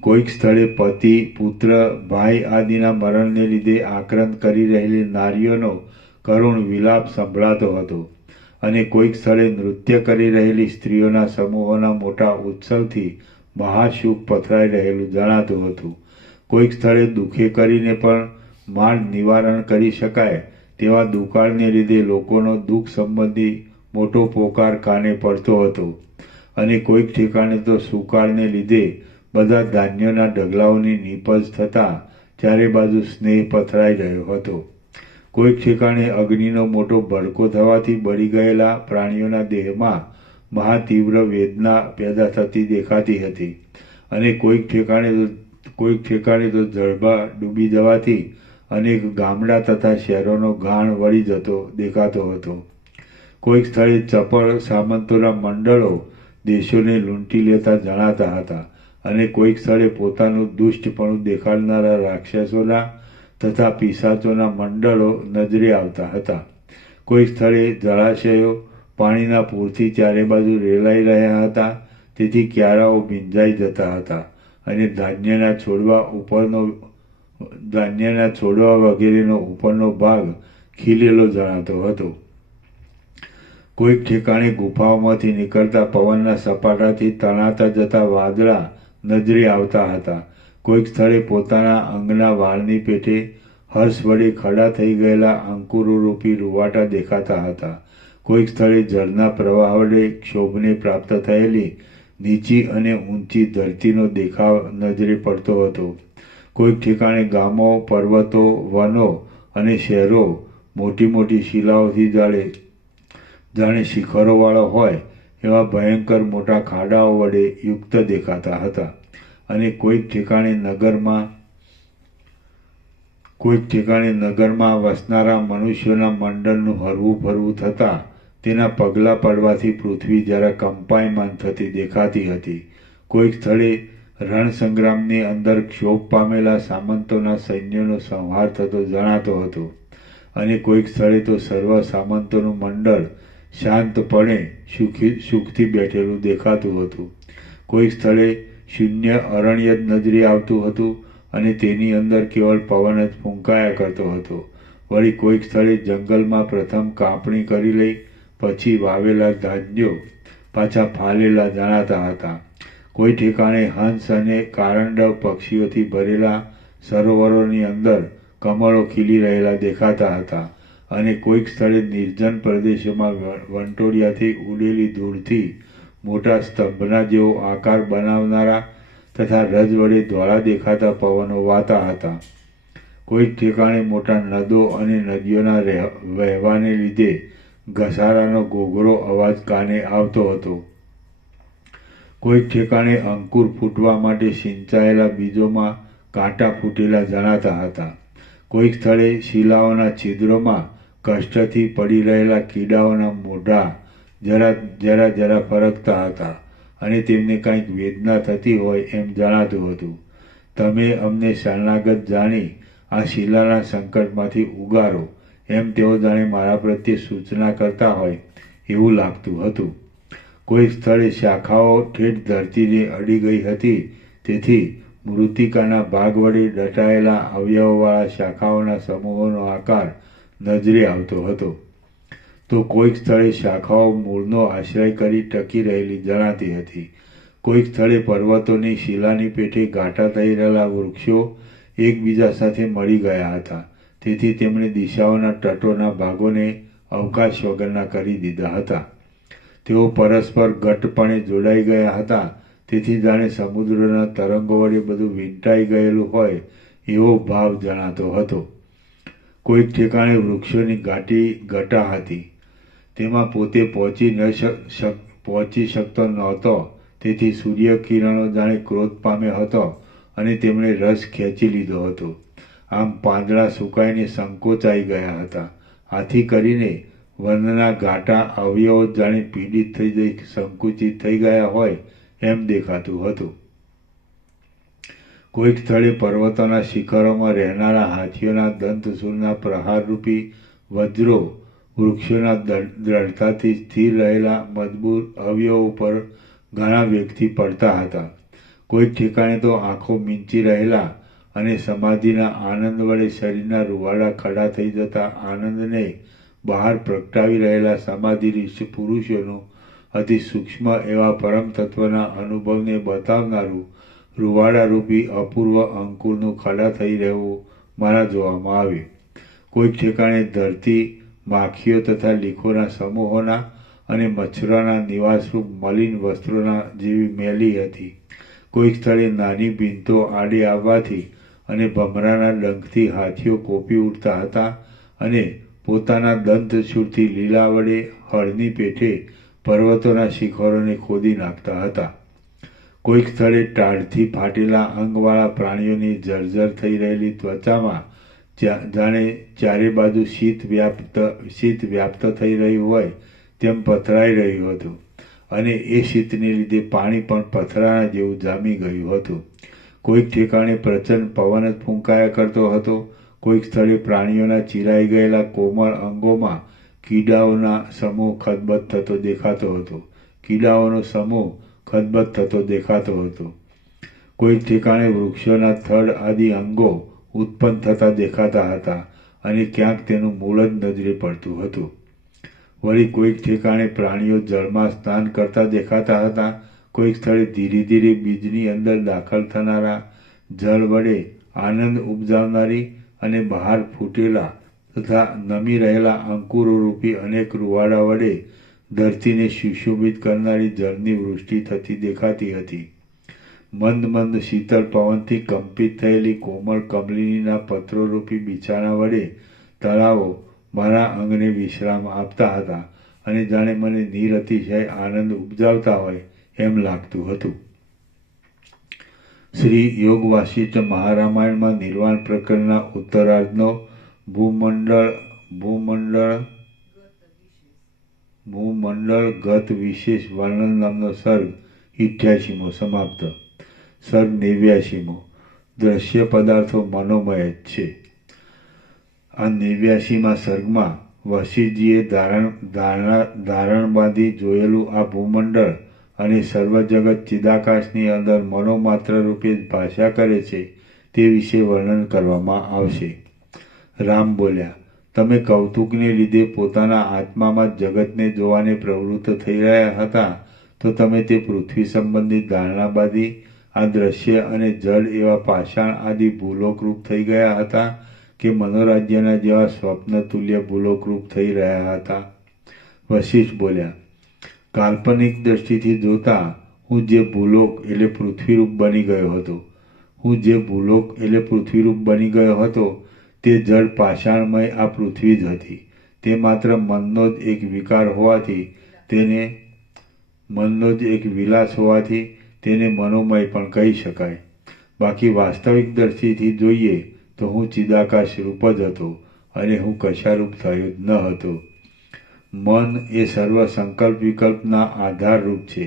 કોઈક સ્થળે પતિ, પુત્ર, ભાઈ આદિના મરણને લીધે આક્રંદ કરી રહેલી નારીઓનો કરુણ વિલાપ સંભળાતો હતો અને કોઈક સ્થળે નૃત્ય કરી રહેલી સ્ત્રીઓના સમૂહોના મોટા ઉત્સવથી મહાશુક પથરાઈ રહેલું જણાતું હતું. કોઈક સ્થળે દુઃખે કરીને પણ માંડ નિવારણ કરી શકાય તેવા દુકાળને લીધે લોકોનો દુઃખ સંબંધી મોટો પોકાર કાને પડતો હતો અને કોઈક ઠેકાણે તો સુકાળને લીધે બધા ધાન્યોના ઢગલાઓની નીપજ થતાં ચારે બાજુ સ્નેહ પથરાઈ રહ્યો હતો. કોઈક ઠેકાણે અગ્નિનો મોટો ભડકો થવાથી બળી ગયેલા પ્રાણીઓના દેહમાં મહાતીવ્ર વેદના પેદા થતી દેખાતી હતી અને કોઈક ઠેકાણે તો જળભા ડૂબી જવાથી અનેક ગામડા તથા શહેરોનો ગાણ વળી જતો દેખાતો હતો. કોઈક સ્થળે ચપળ સામંતોના મંડળો દેશોને લૂંટી લેતા જણાતા હતા અને કોઈક સ્થળે પોતાનું દુષ્ટપણું દેખાડનારા રાક્ષસોના તથા પિશાચોના મંડળો નજરે આવતા હતા. કોઈક સ્થળે જળાશયો પાણીના પૂરથી ચારે બાજુ રેલાઈ રહ્યા હતા, તેથી ક્યારાઓ ભીંજાઈ જતા હતા અને ધાન્યના છોડવા વગેરેનો ઉપરનો ભાગ ખીલેલો જણાતો હતો. કોઈક ઠેકાણે ગુફાઓમાંથી નીકળતા પવનના સપાટાથી તણાતા જતા વાદળા નજરે આવતા હતા. કોઈક સ્થળે પોતાના અંગના વાળની પેટે હર્ષ વડે ખડા થઈ ગયેલા અંકુરોરૂપી રૂવાટા દેખાતા હતા. કોઈક સ્થળે જળના પ્રવાહ વડે ક્ષોભને પ્રાપ્ત થયેલી નીચી અને ઊંચી ધરતીનો દેખાવ નજરે પડતો હતો. કોઈક ઠેકાણે ગામો, પર્વતો, વનો અને શહેરો મોટી મોટી શિલાઓથી જાણે શિખરોવાળો હોય એવા ભયંકર મોટા ખાડાઓ વડે યુક્ત દેખાતા હતા અને કોઈક ઠેકાણે નગરમાં વસનારા મનુષ્યોના મંડળનું હરવું ફરવું થતાં તેના પગલાં પડવાથી પૃથ્વી જરા કંપાયમાન થતી દેખાતી હતી. કોઈક સ્થળે રણસંગ્રામની અંદર ક્ષોભ પામેલા સામંતોના સૈન્યનો સંહાર થતો જણાતો હતો અને કોઈક સ્થળે તો સર્વ સામંતોનું મંડળ શાંતપણે સુખથી બેઠેલું દેખાતું હતું. કોઈક સ્થળે શૂન્ય અરણ્ય જ નજરે આવતું હતું અને તેની અંદર કેવળ પવન જ ફૂંકાયા કરતો હતો. વળી કોઈક સ્થળે જંગલમાં પ્રથમ કાપણી કરી લઈ પછી વાવેલા ધાન્યો પાછા ફાલેલા જણાતા હતા. કોઈ ઠેકાણે હંસ અને કારંડવ પક્ષીઓથી ભરેલા સરોવરોની અંદર કમળો ખીલી રહેલા દેખાતા હતા અને કોઈક સ્થળે નિર્જન પ્રદેશોમાં વંટોળિયાથી ઉડેલી ધૂળથી મોટા સ્તંભના જેવો આકાર બનાવનારા તથા રજ વડે ધોળા દેખાતા પવનો વાતા હતા. કોઈક ઠેકાણે મોટા નદો અને નદીઓના વહેવાને લીધે ઘસારાનો ઘોઘરો અવાજ કાને આવતો હતો. કોઈક ઠેકાણે અંકુર ફૂટવા માટે સિંચાયેલા બીજોમાં કાંટા ફૂટેલા જણાતા હતા. કોઈક સ્થળે શિલાઓના છિદ્રોમાં કષ્ટથી પડી રહેલા કીડાઓના મોઢા જરા ફરકતા હતા અને તેમને કંઈક વેદના થતી હોય એમ જણાતું હતું. તમે અમને શરણાગત જાણી આ શિલાના સંકટમાંથી ઉગારો એમ તેઓ જાણે મારા પ્રત્યે સૂચના કરતા હોય એવું લાગતું હતું. કોઈક સ્થળે શાખાઓ ઠેઠ ધરતીને અડી ગઈ હતી, તેથી મૃત્તિકાના ભાગ વડે દટાયેલા અવયવવાળા શાખાઓના સમૂહોનો આકાર નજરે આવતો હતો, તો કોઈક સ્થળે શાખાઓ મૂળનો આશ્રય કરી ટકી રહેલી જણાતી હતી. કોઈક સ્થળે પર્વતોની શિલાની પેઠે ઘાટા થઈ રહેલા વૃક્ષો એકબીજા સાથે મળી ગયા હતા, તેથી તેમણે દિશાઓના તટોના ભાગોને અવકાશ વગરના કરી દીધા હતા. તેઓ પરસ્પર ઘટ્ટપણે જોડાઈ ગયા હતા, તેથી જાણે સમુદ્રના તરંગો વડે બધું વીંટાઈ ગયેલું હોય એવો ભાવ જણાતો હતો. કોઈક ઠેકાણે વૃક્ષોની ઘટા હતી, તેમાં પોતે પહોંચી શકતો નહોતો, તેથી સૂર્યકિરણો જાણે ક્રોધ પામ્યો હતો અને તેમણે રસ ખેંચી લીધો હતો. આમ પાંદડા સુકાઈને સંકોચાઈ ગયા હતા. આથી કરીને વનના ઘાટા અવયવો જાણે પીડિત થઈ જઈ સંકુચિત થઈ ગયા હોય એમ દેખાતું હતું. કોઈક સ્થળે પર્વતોના શિખરોમાં રહેનારા હાથીઓના દંતશૂળના પ્રહારરૂપી વજ્રો વૃક્ષોના દ્રઢતાથી સ્થિર રહેલા મજબૂત અવયવો પર ઘણા વેગથી પડતા હતા. કોઈક ઠેકાણે તો આંખો મીંચી રહેલા અને સમાધિના આનંદ વડે શરીરના રૂવાડા ખડા થઈ જતા આનંદને બહાર પ્રગટાવી રહેલા સમાધિરીશ પુરુષોનું અતિ સૂક્ષ્મ એવા પરમ તત્વના અનુભવને બતાવનારું રૂવાડારૂપી અપૂર્વ અંકુરનું ખડા થઈ રહેવું મારા જોવામાં આવ્યું. કોઈક ઠેકાણે ધરતી માખીઓ તથા લીખોના સમૂહોના અને મચ્છરોના નિવાસરૂપ મલિન વસ્ત્રોના જેવી મેલી હતી. કોઈક સ્થળે નાની ભીંતો આડે આવવાથી અને ભમરાના ડંખથી હાથીઓ કોપી ઉઠતા હતા અને પોતાના દંતશૂળથી લીલા વડે હળની પેઠે પર્વતોના શિખરોને ખોદી નાખતા હતા. કોઈક સ્થળે ટાઢથી ફાટેલા અંગવાળા પ્રાણીઓની જર્જર થઈ રહેલી ત્વચામાં જાણે ચારે બાજુ શીત વ્યાપ્ત થઈ રહ્યું હોય તેમ પથરાઈ રહ્યું હતું અને એ શીતને લીધે પાણી પણ પથરાના જેવું જામી ગયું હતું. કોઈક ઠેકાણે પ્રચંડ પવન જ ફૂંકાયા કરતો હતો. કોઈક સ્થળે પ્રાણીઓના ચીરાઈ ગયેલા કોમળ અંગોમાં કીડાઓના સમૂહ ખદબદ થતો દેખાતો હતો. કોઈક ઠેકાણે વૃક્ષોના થડ આદિ અંગો ઉત્પન્ન થતા દેખાતા હતા અને ક્યાંક તેનું મૂળ જ નજરે પડતું હતું. વળી કોઈક ઠેકાણે પ્રાણીઓ જળમાં સ્નાન કરતા દેખાતા હતા. કોઈક સ્થળે ધીરે ધીરે બીજની અંદર દાખલ થનારા જળ વડે આનંદ ઉપજાવનારી અને બહાર ફૂટેલા તથા નમી રહેલા અંકુરોરૂપી અનેક રૂવાડા વડે ધરતીને સુશોભિત કરનારી જળની વૃષ્ટિ થતી દેખાતી હતી. મંદ મંદ શીતળ પવનથી કંપિત થયેલી કોમળ કમલિનીના પત્રોરૂપી બિછાણા વડે તળાવો મારા અંગને વિશ્રામ આપતા હતા અને જાણે મને નિરતિશય આનંદ ઉપજાવતા હોય એમ લાગતું હતું. શ્રી યોગ વાસિષ્ઠ મહારામાયણમાં નિર્વાણ પ્રકરણના ઉત્તરાર્ધનો ભૂમંડળ ગત વિશેષ વર્ણન નામનો સર્ગ 88મો સમાપ્ત. સર્ગ 89મો. દ્રશ્ય પદાર્થો મનોમય જ છે. આ 89મા સર્ગમાં વશિષ્ઠજીએ ધારણ બાંધી જોયેલું આ ભૂમંડળ અને સર્વ જગત ચિદાકાશની અંદર મનોમાત્ર રૂપે ભાષા કરે છે તે વિશે વર્ણન કરવામાં આવશે. રામ બોલ્યા, તમે કૌતુકને લીધે પોતાના આત્મામાં જગતને જોવાને પ્રવૃત્ત થઈ રહ્યા હતા, તો તમે તે પૃથ્વી સંબંધી ધારણા બાંધી આ દ્રશ્ય અને જળ એવા પાષાણ આદિ ભૂલોકરૂપ થઈ ગયા હતા કે મનોરાજ્યના જેવા સ્વપ્ન તુલ્ય ભૂલોકરૂપ થઈ રહ્યા હતા. વશિષ્ઠ બોલ્યા, કાલ્પનિક દ્રષ્ટિથી જોતા હું જે ભૂલોક એટલે પૃથ્વીરૂપ બની ગયો હતો તે જળ પાષાણમય આ પૃથ્વી જ હતી. તે માત્ર મનનો જ એક વિકાર હોવાથી વિલાસ હોવાથી તેને મનોમય પણ કહી શકાય. બાકી વાસ્તવિક દ્રષ્ટિથી જોઈએ તો હું ચિદાકાશ રૂપ જ હતો અને હું કશારૂપ થયો જ ન હતો. મન એ સર્વ સંકલ્પ વિકલ્પના આધારરૂપ છે.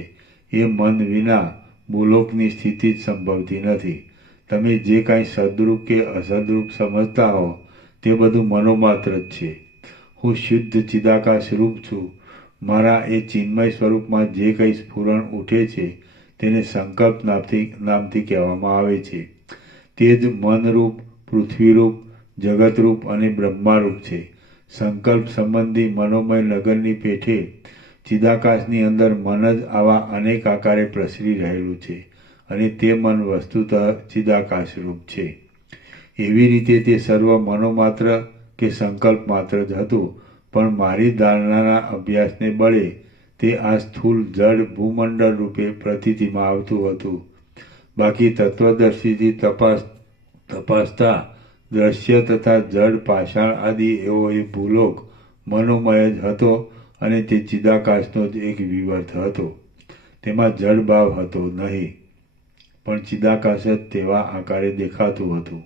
એ મન વિના ભૂલોકની સ્થિતિ જ સંભવતી નથી. તમે જે કાંઈ સદરૂપ કે અસદરૂપ સમજતા હો તે બધું મનોમાત્ર જ છે. હું શુદ્ધ ચિદાકાશ રૂપ છું. મારા એ ચિન્મય સ્વરૂપમાં જે કંઈ સ્ફુરણ ઉઠે છે તેને સંકલ્પ નામથી કહેવામાં આવે છે. તે જ મનરૂપ, પૃથ્વીરૂપ, જગતરૂપ અને બ્રહ્મારૂપ છે. સંકલ્પ સંબંધી મનોમય નગરની પેઠે ચિદાકાશની અંદર મન જ આવા અનેક આકારે પ્રસરી રહેલું છે અને તે મન વસ્તુતઃ ચિદાકાશરૂપ છે. એવી રીતે તે સર્વ મનોમાત્ર કે સંકલ્પ માત્ર જ હતું, પણ મારી ધારણાના અભ્યાસને બળે તે આ સ્થૂળ જડ ભૂમંડળ રૂપે પ્રતીતિમાં આવતું હતું. બાકી તત્વદર્શીથી તપાસતા દ્રશ્ય તથા જડ પાષાણ આદિ એવો એ ભૂલોક મનોમય જ હતો અને તે ચિદાકાશનો જ એક વિવર્ત હતો. તેમાં જડ ભાવ હતો નહીં, પણ ચિદાકાશ જ તેવા આકારે દેખાતું હતું.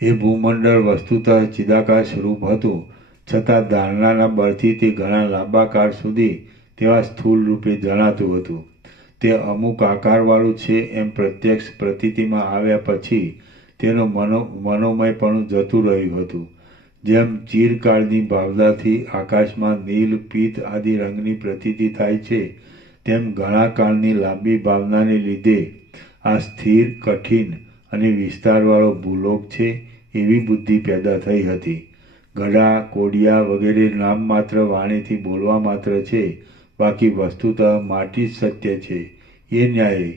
એ ભૂમંડળ વસ્તુતઃ ચિદાકાશ રૂપ હતું, છતાં ધારણાના બળથી તે ઘણા લાંબા કાળ સુધી તેવા સ્થૂળ રૂપે જણાતું હતું. તે અમુક આકારવાળું છે એમ પ્રત્યક્ષ પ્રતીતિમાં આવ્યા પછી તેનો મનોમયપણું જતું રહ્યું હતું. જેમ ચિરકાળની ભાવનાથી આકાશમાં નીલ, પીત આદિ રંગની પ્રતીતિ થાય છે, તેમ ઘણા કાળની લાંબી ભાવનાને લીધે આ સ્થિર, કઠિન અને વિસ્તારવાળો ભૂલોક છે એવી બુદ્ધિ પેદા થઈ હતી. ગડા, કોડિયા વગેરે નામ માત્ર વાણીથી બોલવા માત્ર છે, બાકી વસ્તુતઃ માટી જ સત્ય છે. એ ન્યાયે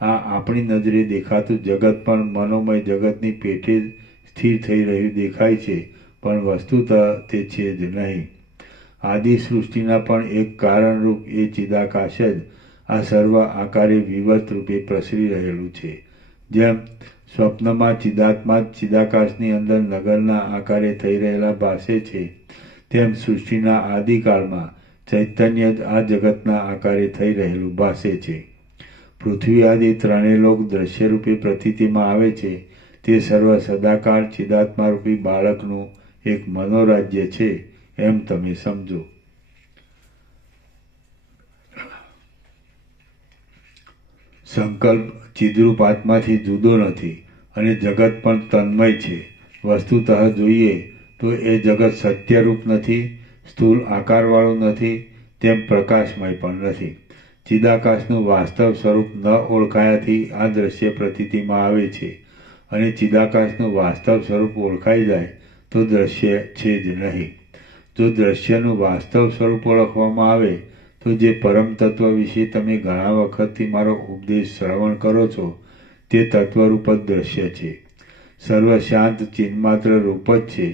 આ આપણી નજરે દેખાતું જગત પણ મનોમય જગતની પેઠે જ સ્થિર થઈ રહ્યું દેખાય છે, પણ વસ્તુતઃ તે છે જ નહીં. આદિ સૃષ્ટિના પણ એક કારણરૂપ એ ચિદાકાશ જ આ સર્વ આકારે વિવર્ત રૂપે પ્રસરી રહેલું છે. જેમ સ્વપ્નમાં ચિદાત્મા ચિદાકાશની અંદર નગરના આકારે થઈ રહેલા ભાસે છે, તેમ સૃષ્ટિના આદિકાળમાં ચૈતન્ય જ આ જગતના આકારે થઈ રહેલું ભાસે છે. પૃથ્વી આદિ ત્રણેય લોક દ્રશ્યરૂપે પ્રતીતિમાં આવે છે, તે સર્વ સદાકાળ ચિદાત્મારૂપી બાળકનું એક મનોરાજ્ય છે એમ તમે સમજો. સંકલ્પ ચિદરૂપ આત્માથી જુદો નથી અને જગત પણ તન્મય છે. વસ્તુતઃ જોઈએ તો એ જગત સત્યરૂપ નથી, સ્થૂળ આકારવાળું નથી, તેમ પ્રકાશમય પણ નથી. ચિદાકાશનું વાસ્તવ સ્વરૂપ ન ઓળખાયાથી આ દ્રશ્ય પ્રતીતિમાં આવે છે, અને ચિદાકાશનું વાસ્તવ સ્વરૂપ ઓળખાઈ જાય તો દ્રશ્ય છે જ નહીં. જો દ્રશ્યનું વાસ્તવ સ્વરૂપ ઓળખવામાં આવે તો જે પરમ તત્વ વિશે તમે ઘણા વખતથી મારો ઉપદેશ શ્રવણ કરો છો તે તત્વરૂપ જ દ્રશ્ય છે. સર્વ શાંત ચિન્માત્ર રૂપ જ છે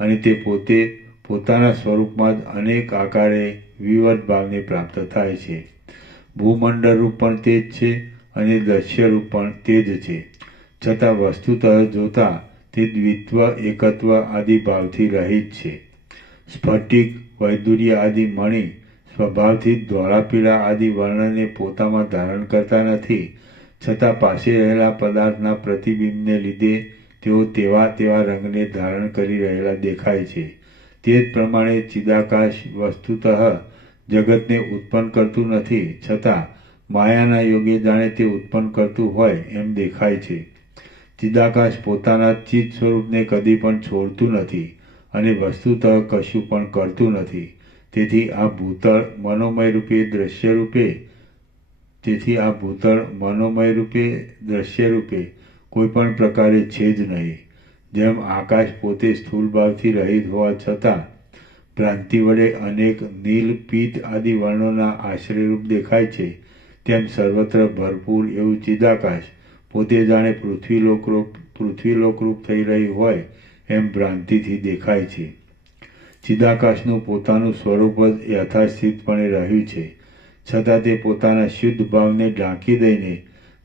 અને તે પોતે પોતાના સ્વરૂપમાં જ અનેક આકારે વિવર્ત ભાવને પ્રાપ્ત થાય છે. ભૂમંડળ રૂપ પણ તે જ છે અને દ્રશ્ય રૂપ પણ તે જ છે, છતાં વસ્તુતઃ જોતા તે દ્વિત્વ, એકત્વ આદિ ભાવથી રહિત છે. સ્ફટિક, વૈદુર્ય આદિ મણિ સ્વભાવથી ધોળા, પીળા આદિ વર્ણને પોતામાં ધારણ કરતા નથી, છતાં પાસે રહેલા પદાર્થના પ્રતિબિંબને લીધે તેઓ તેવા રંગને ધારણ કરી રહેલા દેખાય છે. તે જ પ્રમાણે ચિદાકાશ વસ્તુતઃ જગતને ઉત્પન્ન કરતું નથી, છતાં માયાના યોગે જાણે તે ઉત્પન્ન કરતું હોય એમ દેખાય છે. ચિદાકાશ પોતાના ચિત્ત સ્વરૂપને કદી પણ છોડતું નથી અને વસ્તુતઃ કશું પણ કરતું નથી. તેથી આ ભૂતળ મનોમય રૂપે દ્રશ્ય રૂપે કોઈ પણ પ્રકારે છે જ નહીં. જેમ આકાશ પોતે સ્થૂળ ભાવથી રહિત હોવા છતાં ભ્રાંતિ વડે અનેક નીલ, પીત આદિ વર્ણોના આશ્રયરૂપ દેખાય છે, તેમ સર્વત્ર ભરપૂર એવું ચિદાકાશ પોતે જાણે પૃથ્વીલોકરૂપ થઈ રહ્યું હોય એમ ભ્રાંતિથી દેખાય છે. ચિદાકાશનું પોતાનું સ્વરૂપ જ યથાસ્થિતપણે રહ્યું છે, છતાં તે પોતાના શુદ્ધ ભાવને ઢાંકી દઈને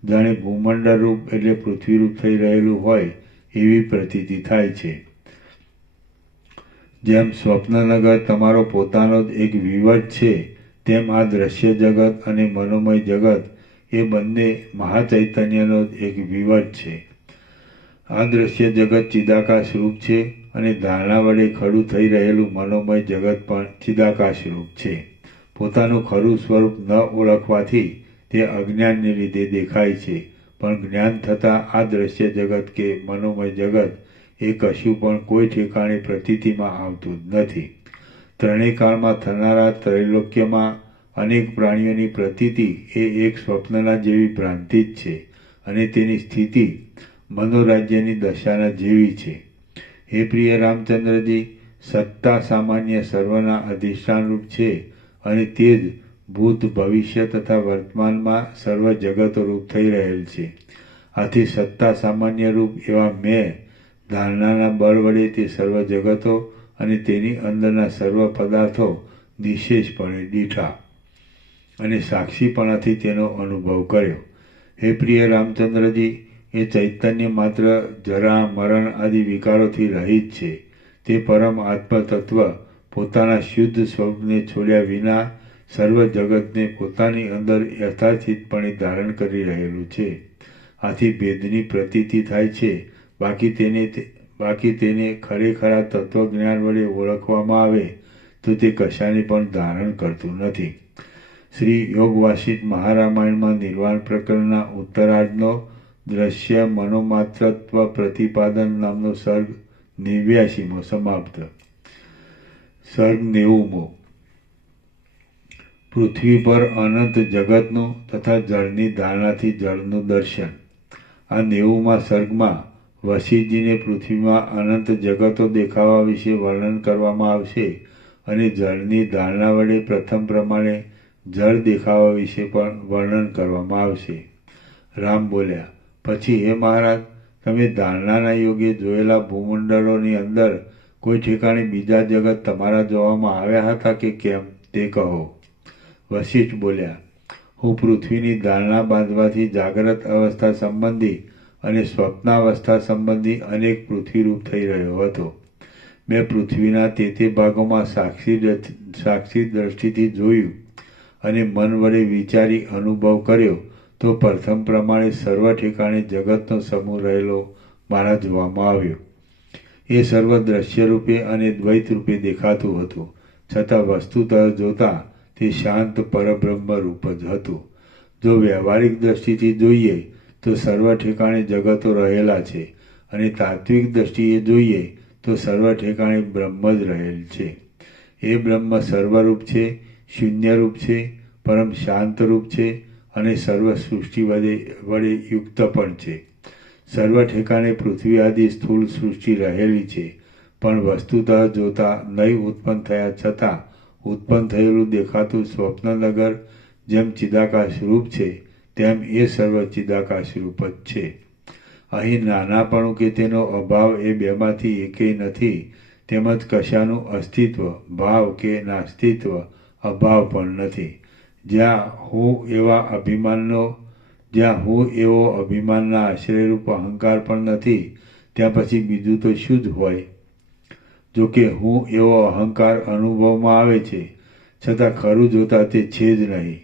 જાણે ભૂમંડળ રૂપ એટલે પૃથ્વીરૂપ થઈ રહેલું હોય એવી પ્રતીતિ થાય છે. જેમ સ્વપ્નનગર તમારો પોતાનો જ એક વિવર્ત છે, તેમ આ દ્રશ્ય જગત અને મનોમય જગત એ બંને મહાચૈતન્યનો જ એક વિવર્ત છે. આ દ્રશ્ય જગત ચિદાકાશ રૂપ છે અને ધારણા વડે ખડું થઈ રહેલું મનોમય જગત પણ ચિદાકાશ રૂપ છે. પોતાનું ખરું સ્વરૂપ ન ઓળખવાથી તે અજ્ઞાનને લીધે દેખાય છે, પણ જ્ઞાન થતાં આ દ્રશ્ય જગત કે મનોમય જગત એ કશું પણ કોઈ ઠેકાણે પ્રતીતિમાં આવતું જ નથી. ત્રણેય કાળમાં થનારા ત્રૈલોક્યમાં અનેક પ્રાણીઓની પ્રતીતિ એ એક સ્વપ્નના જેવી ભ્રાંતિ જ છે અને તેની સ્થિતિ મનોરાજ્યની દશાના જેવી છે. હે પ્રિય રામચંદ્રજી, સત્તા સામાન્ય સર્વના અધિષ્ઠાનરૂપ છે અને તે જ ભૂત, ભવિષ્ય તથા વર્તમાનમાં સર્વ જગતો રૂપ થઈ રહેલ છે. આથી સત્તા સામાન્ય રૂપ એવા મેં ધારણાના બળ વડે તે સર્વ જગતો અને તેની અંદરના સર્વ પદાર્થો નિશેષપણે દીઠા અને સાક્ષીપણાથી તેનો અનુભવ કર્યો. હે પ્રિય રામચંદ્રજી, એ ચૈતન્ય માત્ર જરા, મરણ આદિ વિકારોથી રહિત છે. તે પરમ આત્મતત્વ પોતાના શુદ્ધ સ્વરૂપને છોડ્યા વિના સર્વ જગતને પોતાની અંદર યથાસ્થિતપણે ધારણ કરી રહેલું છે. આથી ભેદની પ્રતીતિ થાય છે. બાકી તેને ખરેખરા તત્વજ્ઞાન વડે ઓળખવામાં આવે તો તે કશાને પણ ધારણ કરતું નથી. શ્રી યોગવાસિષ્ઠ મહારામાયણમાં નિર્વાણ પ્રકરણના ઉત્તરાર્ધનો દ્રશ્ય મનોમાત્રત્વ પ્રતિપાદન નામનો સર્ગ 89મો સમાપ્ત. સર્ગ 90મો. પૃથ્વી પર અનંત જગતનું તથા જળની ધારણાથી જળનું દર્શન. આ 90મા સર્ગમાં વશિષ્ઠજીને પૃથ્વીમાં અનંત જગતો દેખાવા વિશે વર્ણન કરવામાં આવશે અને જળની ધારણા વડે પ્રથમ પ્રમાણે જળ દેખાવા વિશે પણ વર્ણન કરવામાં આવશે. રામ બોલ્યા, પછી હે મહારાજ, તમે ધારણાના યોગે જોયેલા ભૂમંડળોની અંદર કોઈ ઠેકાણે બીજા જગત તમારા જોવામાં આવ્યા હતા કે કેમ તે કહો. વશિષ્ઠ બોલ્યા, હું પૃથ્વીની ધારણા બાંધવાથી જાગ્રત અવસ્થા સંબંધી અને સ્વપ્નાવસ્થા સંબંધી અનેક પૃથ્વીરૂપ થઈ રહ્યો હતો. મેં પૃથ્વીના તે ભાગોમાં સાક્ષી દ્રષ્ટિથી જોયું અને મન વડે વિચારી અનુભવ કર્યો તો પ્રથમ પ્રમાણે સર્વ ઠેકાણે જગતનો સમૂહ રહેલો મારા જોવામાં આવ્યો. એ સર્વ દ્રશ્ય રૂપે અને દ્વૈત રૂપે દેખાતું હતું, છતાં વસ્તુતઃ જોતા તે શાંત પરબ્રહ્મ રૂપ જ હતું. જો વ્યવહારિક દ્રષ્ટિથી જોઈએ તો સર્વ ઠેકાણે જગતો રહેલા છે અને તાત્વિક દ્રષ્ટિએ જોઈએ તો સર્વ ઠેકાણે બ્રહ્મ જ રહેલ છે. એ બ્રહ્મ સર્વરૂપ છે, શૂન્યરૂપ છે, પરમ શાંતરૂપ છે અને સર્વ સૃષ્ટિ વડે યુક્ત પણ છે. સર્વ ઠેકાણે પૃથ્વી આદિ સ્થૂળ સૃષ્ટિ રહેલી છે, પણ વસ્તુતઃ જોતા નહીં ઉત્પન્ન થયા છતાં ઉત્પન્ન થયેલું દેખાતું સ્વપ્નનગર જેમ ચિદાકાશ રૂપ છે તેમ એ સર્વ ચિદાકાશ રૂપ જ છે. અહીં નાનાપણું કે તેનો અભાવ એ બેમાંથી એકેય નથી, તેમજ કશાનું અસ્તિત્વ, ભાવ કે નાસ્તિત્વ, અભાવ પણ નથી. જ્યાં હું એવો અભિમાનના આશ્રયરૂપ અહંકાર પણ નથી, ત્યાં પછી બીજું તો શું જ હોય? જોકે હું એવો અહંકાર અનુભવમાં આવે છે, છતાં ખરું જોતા તે છે જ નહીં.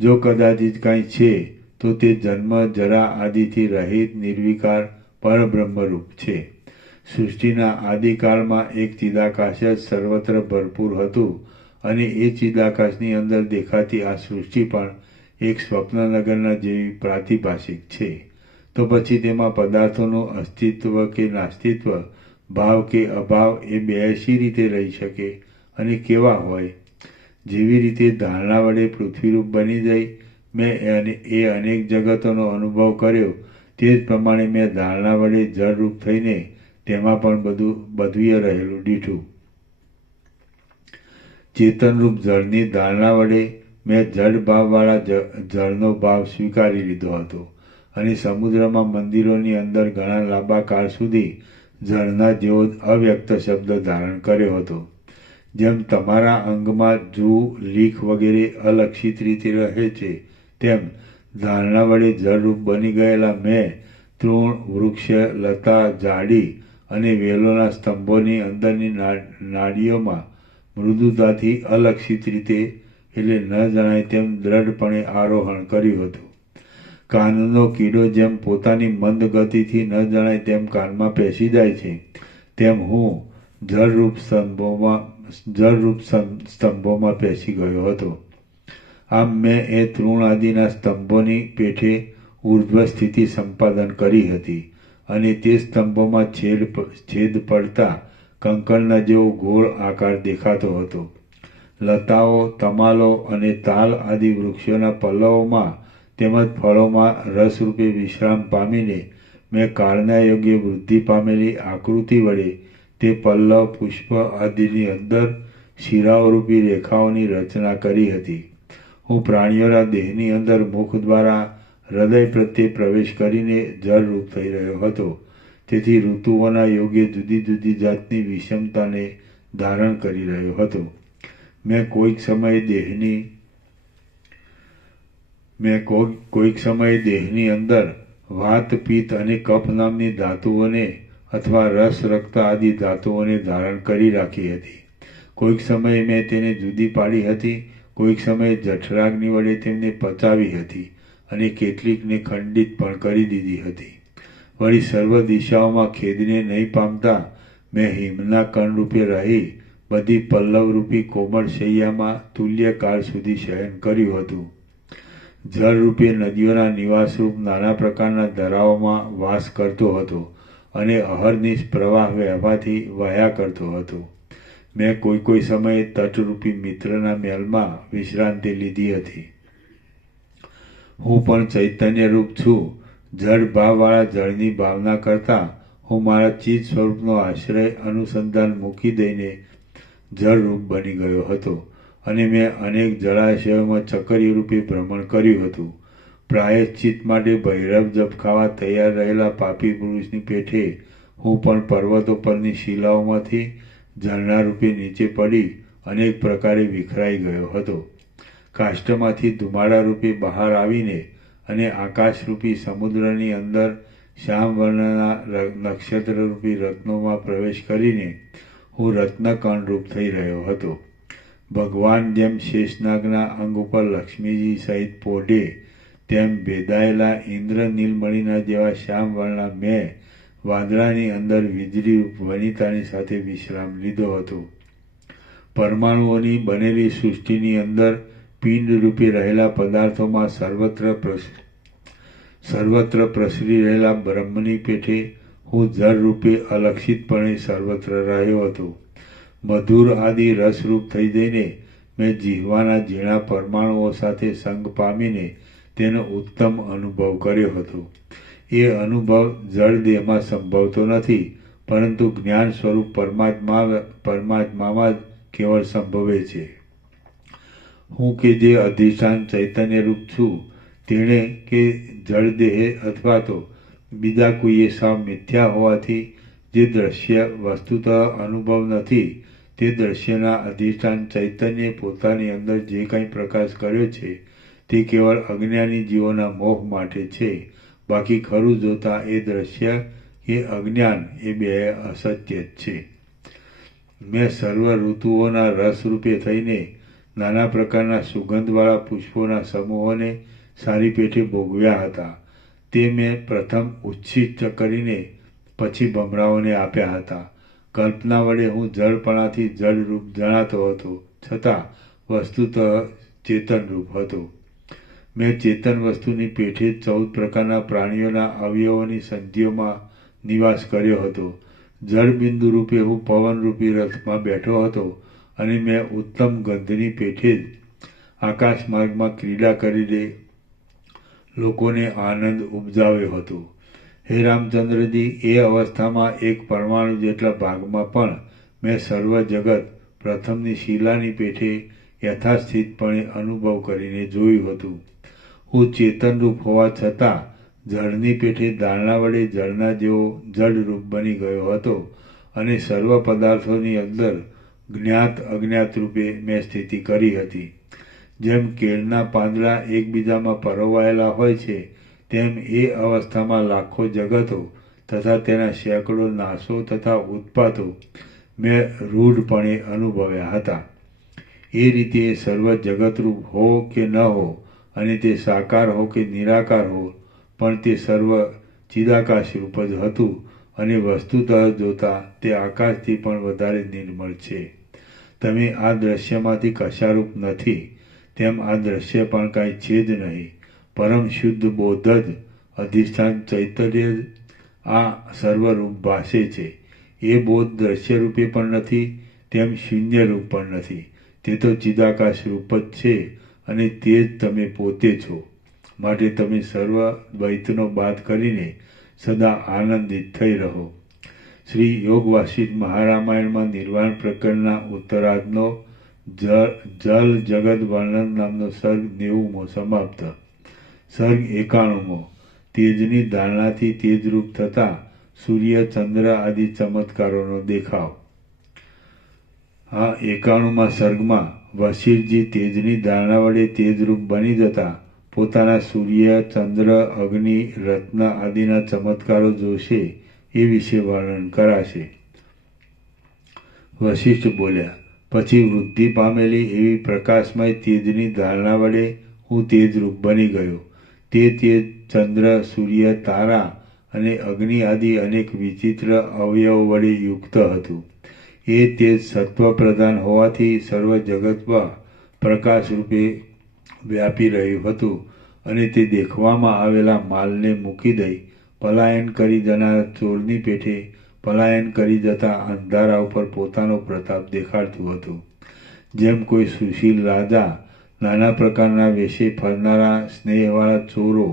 જો કદાચિત કંઈ છે તો તે જન્મ જરા આદિથી રહિત નિર્વિકાર પરબ્રહ્મરૂપ છે. સૃષ્ટિના આદિકાળમાં એક ચિદાકાશ જ સર્વત્ર ભરપૂર હતું અને એ ચિદાકાશની અંદર દેખાતી આ સૃષ્ટિ પણ એક સ્વપ્નનગરના જેવી પ્રાતિભાષિક છે. તો પછી તેમાં પદાર્થોનું અસ્તિત્વ કે નાસ્તિત્વ, ભાવ કે અભાવ એ બે શી રીતે રહી શકે અને કેવા હોય? જેવી રીતે ધારણા વડે પૃથ્વીરૂપ બની જઈ મેં એ અનેક જગતોનો અનુભવ કર્યો, તે જ પ્રમાણે મેં ધારણા વડે જળરૂપ થઈને તેમાં પણ બધુંય રહેલું દીઠું. ચેતનરૂપ જળની ધારણા વડે મેં જડ ભાવવાળા જળનો ભાવ સ્વીકારી લીધો હતો અને સમુદ્રમાં મંદિરોની અંદર ઘણા લાંબા કાળ સુધી જળના જેવો અવ્યક્ત શબ્દ ધારણ કર્યો હતો. જેમ તમારા અંગમાં જૂ, લીખ વગેરે અલક્ષિત રીતે રહે છે, તેમ ધારણા વડે જળરૂપ બની ગયેલા મેં તૃણ, વૃક્ષ, લતા, ઝાડી અને વેલોના સ્તંભોની અંદરની નાડીઓમાં મૃદુતાથી અલક્ષિત રીતે એટલે ન જણાય તેમ દ્રઢપણે આરોહણ કર્યું હતું. કાનનો કીડો જેમ પોતાની મંદ ગતિથી ન જણાય તેમ કાનમાં પેસી જાય છે, તેમ હું જળરૂપ સ્તંભોમાં પેસી ગયો હતો. આમ મેં એ તૃણ આદિના સ્તંભોની પેઠે ઉર્ધ્વ સ્થિતિ સંપાદન કરી હતી અને તે સ્તંભોમાં છેદ પડતા કંકણના જેવો ગોળ આકાર દેખાતો હતો. લતાઓ, તમાલો અને તાલ આદિ વૃક્ષોના પલ્લવોમાં તેમજ ફળોમાં રસરૂપે વિશ્રામ પામીને મેં કાળના યોગ્ય વૃદ્ધિ પામેલી આકૃતિ વડે તે પલ્લવ, પુષ્પ આદિની અંદર શિરાઓરૂપી રેખાઓની રચના કરી હતી. હું પ્રાણીઓના દેહની અંદર મુખ દ્વારા હૃદય પ્રત્યે પ્રવેશ કરીને જળરૂપ થઈ રહ્યો હતો. તેથી ઋતુઓના યોગ્ય જુદી જુદી જાતની વિષમતાને ધારણ કરી રહ્યો હતો. મેં કોઈક સમયે દેહની અંદર વાત, પિત્ત અને કફ નામની ધાતુઓને અથવા રસ, રક્ત આદિ ધાતુઓને ધારણ કરી રાખી હતી. કોઈક સમયે મેં તેને જુદી પાડી હતી, કોઈક સમયે જઠરાગ્નિ વડે તેમને પચાવી હતી અને કેટલીકને ખંડિત પણ કરી દીધી હતી. વળી સર્વ દિશાઓમાં ખેદને નહીં પામતા મેં હિમના કણરૂપે રહી બધી પલ્લવરૂપી કોમળ શૈયામાં તુલ્યકાળ સુધી શયન કર્યું હતું. જળરૂપે નદીઓના નિવાસરૂપ નાના પ્રકારના દરાઓમાં વાસ કરતો હતો અને અહર્નિશ પ્રવાહ વહેવાથી વહ્યા કરતો હતો. મેં કોઈ સમયે તટરૂપી મિત્રના મહેલમાં વિશ્રાંતિ લીધી હતી. હું પણ ચૈતન્યરૂપ છું. જળ ભાવવાળા જળની ભાવના કરતાં હું મારા ચિત્ત સ્વરૂપનો આશ્રય અનુસંધાન મૂકી દઈને જળરૂપ બની ગયો હતો અને મેં અનેક જળાશયોમાં ચકરીય રૂપે ભ્રમણ કર્યું હતું. પ્રાયશ્ચિત માટે ભૈરવ જપ ખાવા તૈયાર રહેલા પાપી પુરુષની પેઠે હું પણ પર્વતો પરની શિલાઓમાંથી ઝરણા રૂપે નીચે પડી અનેક પ્રકારે વિખરાઈ ગયો હતો. કાષ્ઠમાંથી ધુમાડા રૂપે બહાર આવીને અને આકાશરૂપી સમુદ્રની અંદર શ્યામ વર્ણના નક્ષત્રરૂપી રત્નોમાં પ્રવેશ કરીને હું રત્નકણરૂપ થઈ રહ્યો હતો. ભગવાન જેમ શેષનાગના અંગ ઉપર લક્ષ્મીજી સહિત પોઢે તેમ ભેદાયેલા ઇન્દ્ર નીલમણીના જેવા શ્યામ વર્ણના મેં વાદળાની અંદર વીજળીરૂપ વનિતાની સાથે વિશ્રામ લીધો હતો. પરમાણુઓની બનેલી સૃષ્ટિની અંદર પિંડ રૂપે રહેલા પદાર્થોમાં સર્વત્ર પ્રસરી રહેલા બ્રહ્મની પેઠે હું જળ રૂપે અલક્ષિતપણે સર્વત્ર રહ્યો હતો. મધુર આદિ રસરૂપ થઈ જઈને મેં જીહવાના ઝીણા પરમાણુઓ સાથે સંગ પામીને તેનો ઉત્તમ અનુભવ કર્યો હતો. એ અનુભવ જળ દેહમાં સંભવતો નથી, પરંતુ જ્ઞાન સ્વરૂપ પરમાત્મામાં જ કેવળ સંભવે છે. હું કે જે અધિષ્ઠાન ચૈતન્યરૂપ છું તેણે કે જળદેહે અથવા તો બીજા કોઈએ સાવ મિથ્યા હોવાથી જે દ્રશ્ય વસ્તુતઃ અનુભવ નથી તે દ્રશ્યના અધિષ્ઠાન ચૈતન્યે પોતાની અંદર જે કંઈ પ્રકાશ કર્યો છે તે કેવળ અજ્ઞાની જીવોના મોહ માટે છે. બાકી ખરું જોતા એ દ્રશ્ય કે અજ્ઞાન એ બે અસત્ય જ છે. મેં સર્વ ઋતુઓના રસરૂપે થઈને નાના પ્રકારના સુગંધવાળા પુષ્પોના સમૂહોને સારી પેઠે ભોગવ્યા હતા. તે મેં પ્રથમ ઉચ્છિષ્ટ કરીને પછી ભમરાઓને આપ્યા હતા. કલ્પના વડે હું જળપણાથી જળરૂપ જણાતો હતો, છતાં વસ્તુતઃ ચેતનરૂપ હતો. મેં ચેતન વસ્તુની પેઠે 14 પ્રકારના પ્રાણીઓના અવયવોની સંધિઓમાં નિવાસ કર્યો હતો. જળબિંદુ રૂપે હું પવનરૂપી રથમાં બેઠો હતો અને મેં ઉત્તમ ગંધની પેઠે જ આકાશ માર્ગમાં ક્રીડા કરીને લોકોને આનંદ ઉપજાવ્યો હતો. હે રામચંદ્રજી, એ અવસ્થામાં એક પરમાણુ જેટલા ભાગમાં પણ મેં સર્વ જગત પ્રથમની શિલાની પેઠે યથાસ્થિતપણે અનુભવ કરીને જોયું હતું. હું ચેતનરૂપ હોવા છતાં જળની પેઠે દાળના વડે જળના જેવો જળરૂપ બની ગયો હતો અને સર્વ પદાર્થોની અંદર જ્ઞાત અજ્ઞાત રૂપે મેં સ્થિતિ કરી હતી. જેમ કેળના પાંદડા એકબીજામાં પરોવાયેલા હોય છે તેમ એ અવસ્થામાં લાખો જગતો તથા તેના સેંકડો નાશો તથા ઉત્પાતો મેં રૂઢપણે અનુભવ્યા હતા. એ રીતે સર્વ જગતરૂપ હો કે ન હો અને તે સાકાર હો કે નિરાકાર હો, પણ તે સર્વ ચિદાકાશ રૂપ જ હતું અને વસ્તુતઃ જોતા તે આકાશથી પણ વધારે નિર્મળ છે. તમે આ દ્રશ્યમાંથી કશારૂપ નથી, તેમ આ દ્રશ્ય પણ કાંઈ છે જ નહીં. પરમ શુદ્ધ બોધ જ અધિષ્ઠાન ચૈતન્ય જ આ સર્વરૂપ ભાસે છે. એ બોધ દ્રશ્યરૂપે પણ નથી, તેમ શૂન્યરૂપ પણ નથી. તે તો ચિદાકાશ રૂપ જ છે અને તે જ તમે પોતે છો. માટે તમે સર્વ દ્વૈતનો બાદ કરીને સદા આનંદિત થઈ રહો. શ્રી યોગ વાસિષ્ઠ મહારામાયણમાં નિર્વાણ પ્રકરણના ઉત્તરાર્ધનો જલ જગત વર્ણન નામનો સર્ગ 90મો સમાપ્ત. સર્ગ 91મો તેજની ધારણાથી તેજરૂપ થતા સૂર્ય ચંદ્ર આદિ ચમત્કારોનો દેખાવ. આ 91મા સર્ગમાં વશિષ્ઠજી તેજની ધારણા વડે તેજરૂપ બની જતા પોતાના સૂર્ય ચંદ્ર અગ્નિ રત્ન આદિના ચમત્કારો જોશે એ વિશે વર્ણન કરાશે. વશિષ્ઠ બોલ્યા, પછી વૃદ્ધિ પામેલી એવી પ્રકાશમય તેજની ધારણા વડે હું તેજરૂપ બની ગયો. તે તેજ ચંદ્ર સૂર્ય તારા અને અગ્નિ આદિ અનેક વિચિત્ર અવયવો વડે યુક્ત હતું. એ તેજ સત્વ પ્રધાન હોવાથી સર્વ જગતમાં પ્રકાશ રૂપે વ્યાપી રહ્યું હતું અને તે દેખવામાં આવેલા માલને મૂકી દઈ પલાયન કરી જનાર ચોરની પેઠે પલાયન કરી જતા અંધારા ઉપર પોતાનો પ્રતાપ દેખાડતું હતું. જેમ કોઈ સુશીલ રાજા નાના પ્રકારના વેશે ફરનારા સ્નેહવાળા ચોરો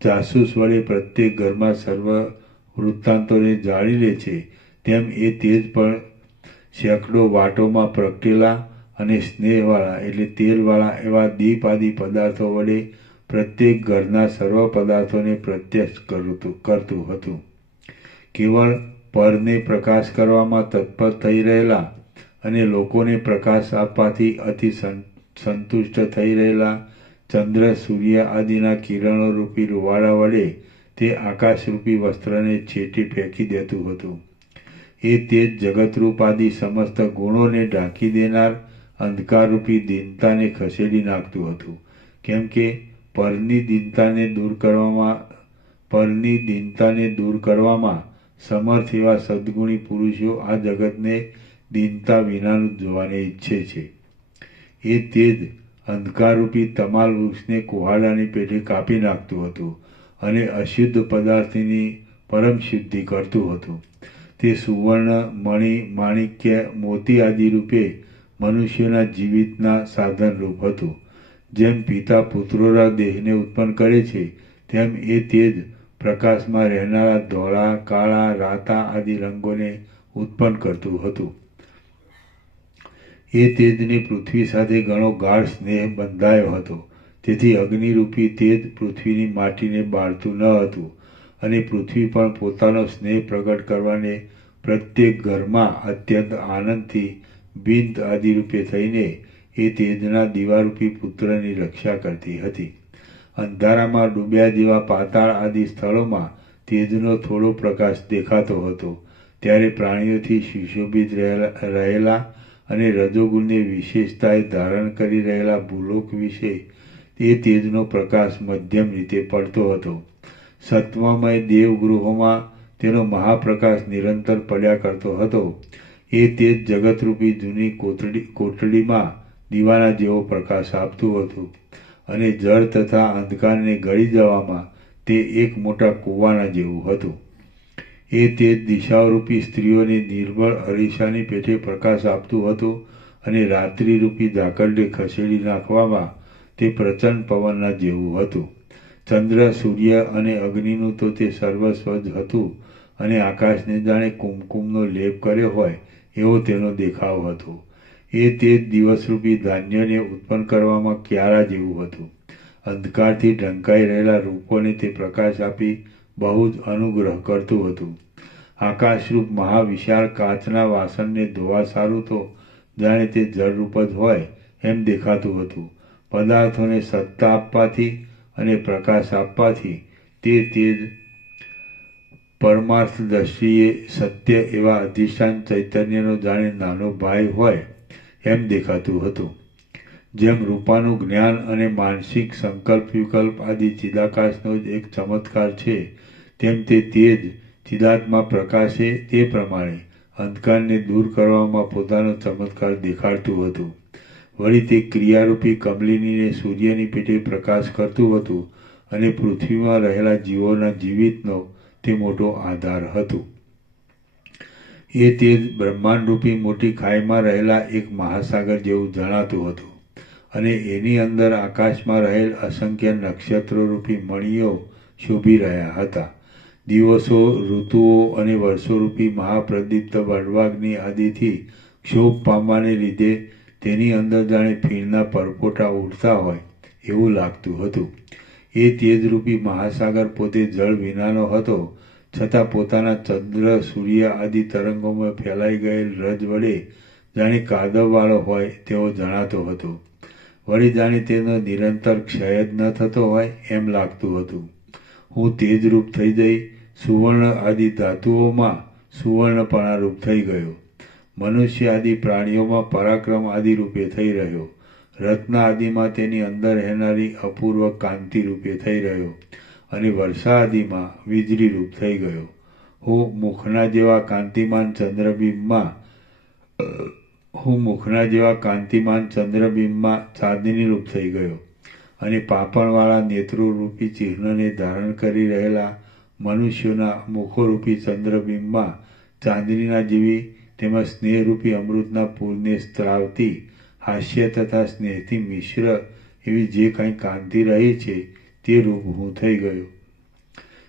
જાસૂસ વડે પ્રત્યેક ઘરમાં સર્વ વૃત્તાંતોને જાળી લે છે, તેમ એ તેજ પણ સેંકડો વાટોમાં પ્રગટેલા અને સ્નેહવાળા એટલે તેલવાળા એવા દીપ આદિ પદાર્થો વડે પ્રત્યેક ઘરના સર્વ પદાર્થોને પ્રત્યક્ષ કરતું હતું. કેવળ પરને પ્રકાશ કરવામાં તત્પર થઈ રહેલા અને લોકોને પ્રકાશ આપવાથી અતિ સંતુષ્ટ થઈ રહેલા ચંદ્ર સૂર્ય આદિના કિરણો રૂપી રૂવાડા વડે તે આકાશરૂપી વસ્ત્રને છેટી ફેંકી દેતું હતું. એ તેજ જગતરૂપ આદિ સમસ્ત ગુણોને ઢાંકી દેનાર અંધકારરૂપી દીનતાને ખસેડી નાખતું હતું. કેમ કે પરની દીનતાને દૂર કરવામાં સમર્થ એવા સદ્ગુણી પુરુષો આ જગતને દીનતા વિનાનું જોવાને ઈચ્છે છે. એ તેજ અંધકારરૂપી તમાલ વૃક્ષને કુહાડાની પેઠે કાપી નાખતું હતું અને અશુદ્ધ પદાર્થની પરમ શુદ્ધિ કરતું હતું. તે સુવર્ણ મણિ માણિક્ય મોતી આદિ રૂપે મનુષ્યોના જીવિતના સાધન રૂપ હતું. જેમ પિતા પુત્રોના દેહને ઉત્પન્ન કરે છે તેમ એ તેજ પ્રકાશમાં રહેનારા ધોળા કાળા રાતા આદિ રંગોને ઉત્પન્ન કરતું હતું. એ તેજને પૃથ્વી સાથે ઘણો ગાઢ સ્નેહ બંધાયો હતો. તેથી અગ્નિરૂપી તેજ પૃથ્વીની માટીને બાળતું ન હતું અને પૃથ્વી પણ પોતાનો સ્નેહ પ્રગટ કરવાને પ્રત્યેક ઘરમાં અત્યંત આનંદથી બિંદ આદિરૂપે થઈને એ તેજના દીવારૂપી પુત્રની રક્ષા કરતી હતી. અંધારામાં ડૂબ્યા જેવા પાતાળ આદિ સ્થળોમાં તેજનો થોડો પ્રકાશ દેખાતો હતો. ત્યારે પ્રાણીઓથી સુશોભિત રહેલા અને રજોગુણની વિશેષતાએ ધારણ કરી રહેલા ભૂલોક વિશે એ તેજનો પ્રકાશ મધ્યમ રીતે પડતો હતો. સત્વમય દેવગૃહોમાં તેનો મહાપ્રકાશ નિરંતર પડ્યા કરતો હતો. એ તેજ જગતરૂપી જૂની કોટડીમાં દીવાના જેવો પ્રકાશ આપતું હતું અને જળ તથા અંધકારને ગળી જવામાં તે એક મોટા કૂવાના જેવું હતું. એ તેજ દિશાઓરૂપી સ્ત્રીઓને નિર્બળ અરીસાની પેઠે પ્રકાશ આપતું હતું અને રાત્રિરૂપી ઝાકળને ખસેડી નાખવામાં તે પ્રચંડ પવનના જેવું હતું. ચંદ્ર સૂર્ય અને અગ્નિનું તો તે સર્વસ્વ જ હતું અને આકાશને જાણે કુમકુમનો લેપ કર્યો હોય એવો તેનો દેખાવ હતો. એ તેજ દિવસરૂપી ધાન્યને ઉત્પન્ન કરવામાં ક્યારા જેવું હતું. અંધકારથી ઢંકાઈ રહેલા રૂપોને તે પ્રકાશ આપી બહુ જ અનુગ્રહ કરતું હતું. આકાશરૂપ મહાવિશાળ કાચના વાસણને ધોવા સારું તો જાણે તે જળરૂપ જ હોય એમ દેખાતું હતું. પદાર્થોને સત્તા આપવાથી અને પ્રકાશ આપવાથી તે તેજ પરમાર્થ દ્રષ્ટિએ સત્ય એવા અધિષ્ઠાન ચૈતન્યનો જાણે નાનો ભાઈ હોય એમ દેખાતું હતું. જેમ રૂપાનું જ્ઞાન અને માનસિક સંકલ્પ વિકલ્પ આદિ ચિદાકાશનો જ એક ચમત્કાર છે, તેમ તે તેજ ચિદાત્મા પ્રકાશે તે પ્રમાણે અંધકારને દૂર કરવામાં પોતાનો ચમત્કાર દેખાડતું હતું. વળી તે ક્રિયારૂપી કમલિનીને સૂર્યની પેઠે પ્રકાશ કરતું હતું અને પૃથ્વીમાં રહેલા જીવોના જીવિતનો તે મોટો આધાર હતું. એ તેજ બ્રહ્માંડરૂપી મોટી ખાઈમાં રહેલા એક મહાસાગર જેવું જણાતું હતું અને એની અંદર આકાશમાં રહેલ અસંખ્ય નક્ષત્રોરૂપી મણિઓ શોભી રહ્યા હતા. દિવસો, ઋતુઓ અને વર્ષોરૂપી મહાપ્રદીપ્ત બળવાગ્નિ આદિથી ક્ષોભ પામવાને લીધે તેની અંદર જાણે ફીણના પરપોટા ઉડતા હોય એવું લાગતું હતું. એ તેજરૂપી મહાસાગર પોતે જળ વિનાનો હતો, છતાં પોતાના ચંદ્ર, સૂર્ય આદિ તરંગોમાં ફેલાઈ ગયેલ રજ વડે જાણે કાદવવાળો હોય તેવો જણાતો હતો. વળી જાણે તેનો નિરંતર ક્ષય જ ન થતો હોય એમ લાગતું હતું. હું તેજરૂપ થઈ જઈ સુવર્ણ આદિ ધાતુઓમાં સુવર્ણપણારૂપ થઈ ગયો. મનુષ્ય આદિ પ્રાણીઓમાં પરાક્રમ આદિ રૂપે થઈ રહ્યો. રત્ન આદિમાં તેની અંદર રહેનારી અપૂર્વ કાંતિ રૂપે થઈ રહ્યો અને વર્ષા આદિમાં વીજળી રૂપ થઈ ગયો. હું મુખના જેવા કાંતિમાન ચંદ્રબિંબમાં ચાંદની રૂપ થઈ ગયો અને પાપણવાળા નેત્રોરૂપી ચિહ્નને ધારણ કરી રહેલા મનુષ્યોના મુખોરૂપી ચંદ્રબિંબમાં ચાંદનીના જેવી તેમજ સ્નેહરૂપી અમૃતના પૂરને સ્ત્રાવતી હાસ્ય તથા સ્નેહથી મિશ્ર એવી જે કાંઈ કાંતિ રહી છે તે રૂપ હું થઈ ગયો.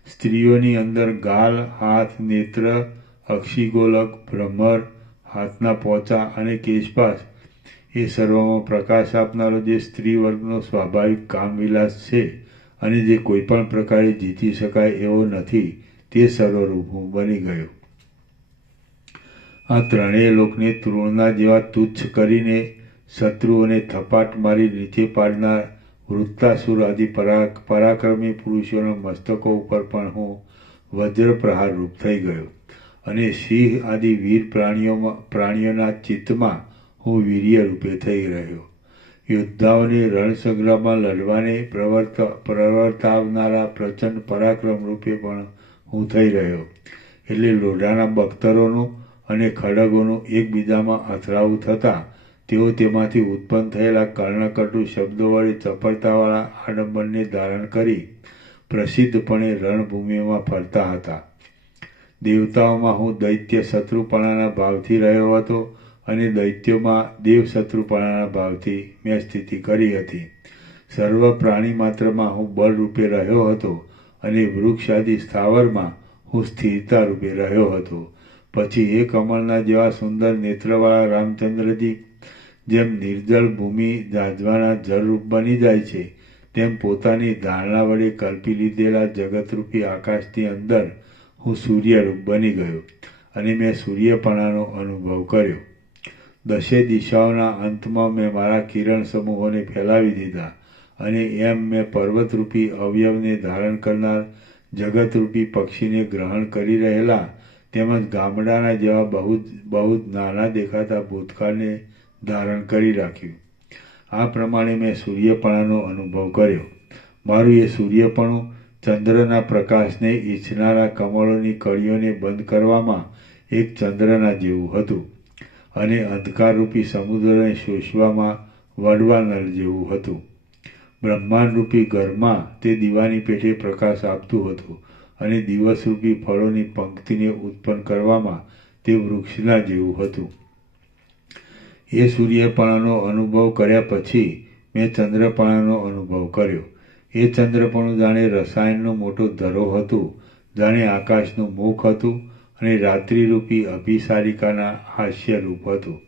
સ્ત્રીઓની અંદર ગાલ, હાથ, નેત્ર, અક્ષિગોલક, ભ્રમર, હાથના પોચા અને કેશપાશ એ સર્વમાં પ્રકાશ આપનારો જે સ્ત્રી વર્ગનો સ્વાભાવિક કામવિલાસ છે અને જે કોઈપણ પ્રકારે જીતી શકાય એવો નથી તે સર્વરૂપ હું બની ગયો. આ ત્રણેય લોકને તૃણના જેવા તુચ્છ કરીને શત્રુઓને થપાટ મારી નીચે પાડનાર વૃત્તાસુર આદિ પરાક્રમી પુરુષોના મસ્તકો ઉપર પણ હું વજ્ર પ્રહાર રૂપ થઈ ગયો અને સિંહ આદિ વીર પ્રાણીઓના ચિત્તમાં હું વીર્ય રૂપે થઈ રહ્યો. યોદ્ધાઓને રણસંગ્રામમાં લડવાને પ્રવર્તાવનારા પ્રચંડ પરાક્રમ રૂપે પણ હું થઈ રહ્યો. એટલે લોઢાના બખ્તરોનું અને ખડગોનું એકબીજામાં અથડાવું થતાં તેઓ તેમાંથી ઉત્પન્ન થયેલા કર્ણકટુ શબ્દો વડે ચપળતાવાળા આડંબરને ધારણ કરી પ્રસિદ્ધપણે રણભૂમિઓમાં ફરતા હતા. દેવતાઓમાં હું દૈત્ય શત્રુપણાના ભાવથી રહ્યો હતો અને દૈત્યોમાં દેવ શત્રુપણાના ભાવથી મેં સ્થિતિ કરી હતી. સર્વ પ્રાણી માત્રમાં હું બળ રૂપે રહ્યો હતો અને વૃક્ષ આદિ સ્થાવરમાં હું સ્થિરતા રૂપે રહ્યો હતો. પછી એ કમળના જેવા સુંદર નેત્રવાળા રામચંદ્રજી જેમ નિર્જળ ભૂમિ જાજવાના જળરૂપ બની જાય છે તેમ પોતાની ધારણા વડે કલ્પી લીધેલા જગતરૂપી આકાશની અંદર હું સૂર્યરૂપ બની ગયો અને મેં સૂર્યપણાનો અનુભવ કર્યો. દશે દિશાઓના અંતમાં મેં મારા કિરણ સમૂહોને ફેલાવી દીધા અને એમ મેં પર્વતરૂપી અવયવને ધારણ કરનાર જગતરૂપી પક્ષીને ગ્રહણ કરી રહેલા તેમજ ગામડાના જેવા બહુ જ નાના દેખાતા ભૂતકાળને ધારણ કરી રાખ્યું. આ પ્રમાણે મેં સૂર્યપણાનો અનુભવ કર્યો. મારું એ સૂર્યપણું ચંદ્રના પ્રકાશને ઈચ્છનારા કમળોની કળીઓને બંધ કરવામાં એક ચંદ્રના જેવું હતું અને અંધકારરૂપી સમુદ્રને શોષવામાં વડવા નળ જેવું હતું. બ્રહ્માંડરૂપી ઘરમાં તે દીવાની પેઠે પ્રકાશ આપતું હતું અને દિવસરૂપી ફળોની પંક્તિને ઉત્પન્ન કરવામાં તે વૃક્ષના જેવું હતું. એ સૂર્યપણાનો અનુભવ કર્યા પછી મેં ચંદ્રપણાનો અનુભવ કર્યો. એ ચંદ્રપણું જાણે રસાયણનો મોટો ધરો હતું, જાણે આકાશનું મુખ હતું અને રાત્રિરૂપી અભિસારિકાના હાસ્યરૂપ હતું.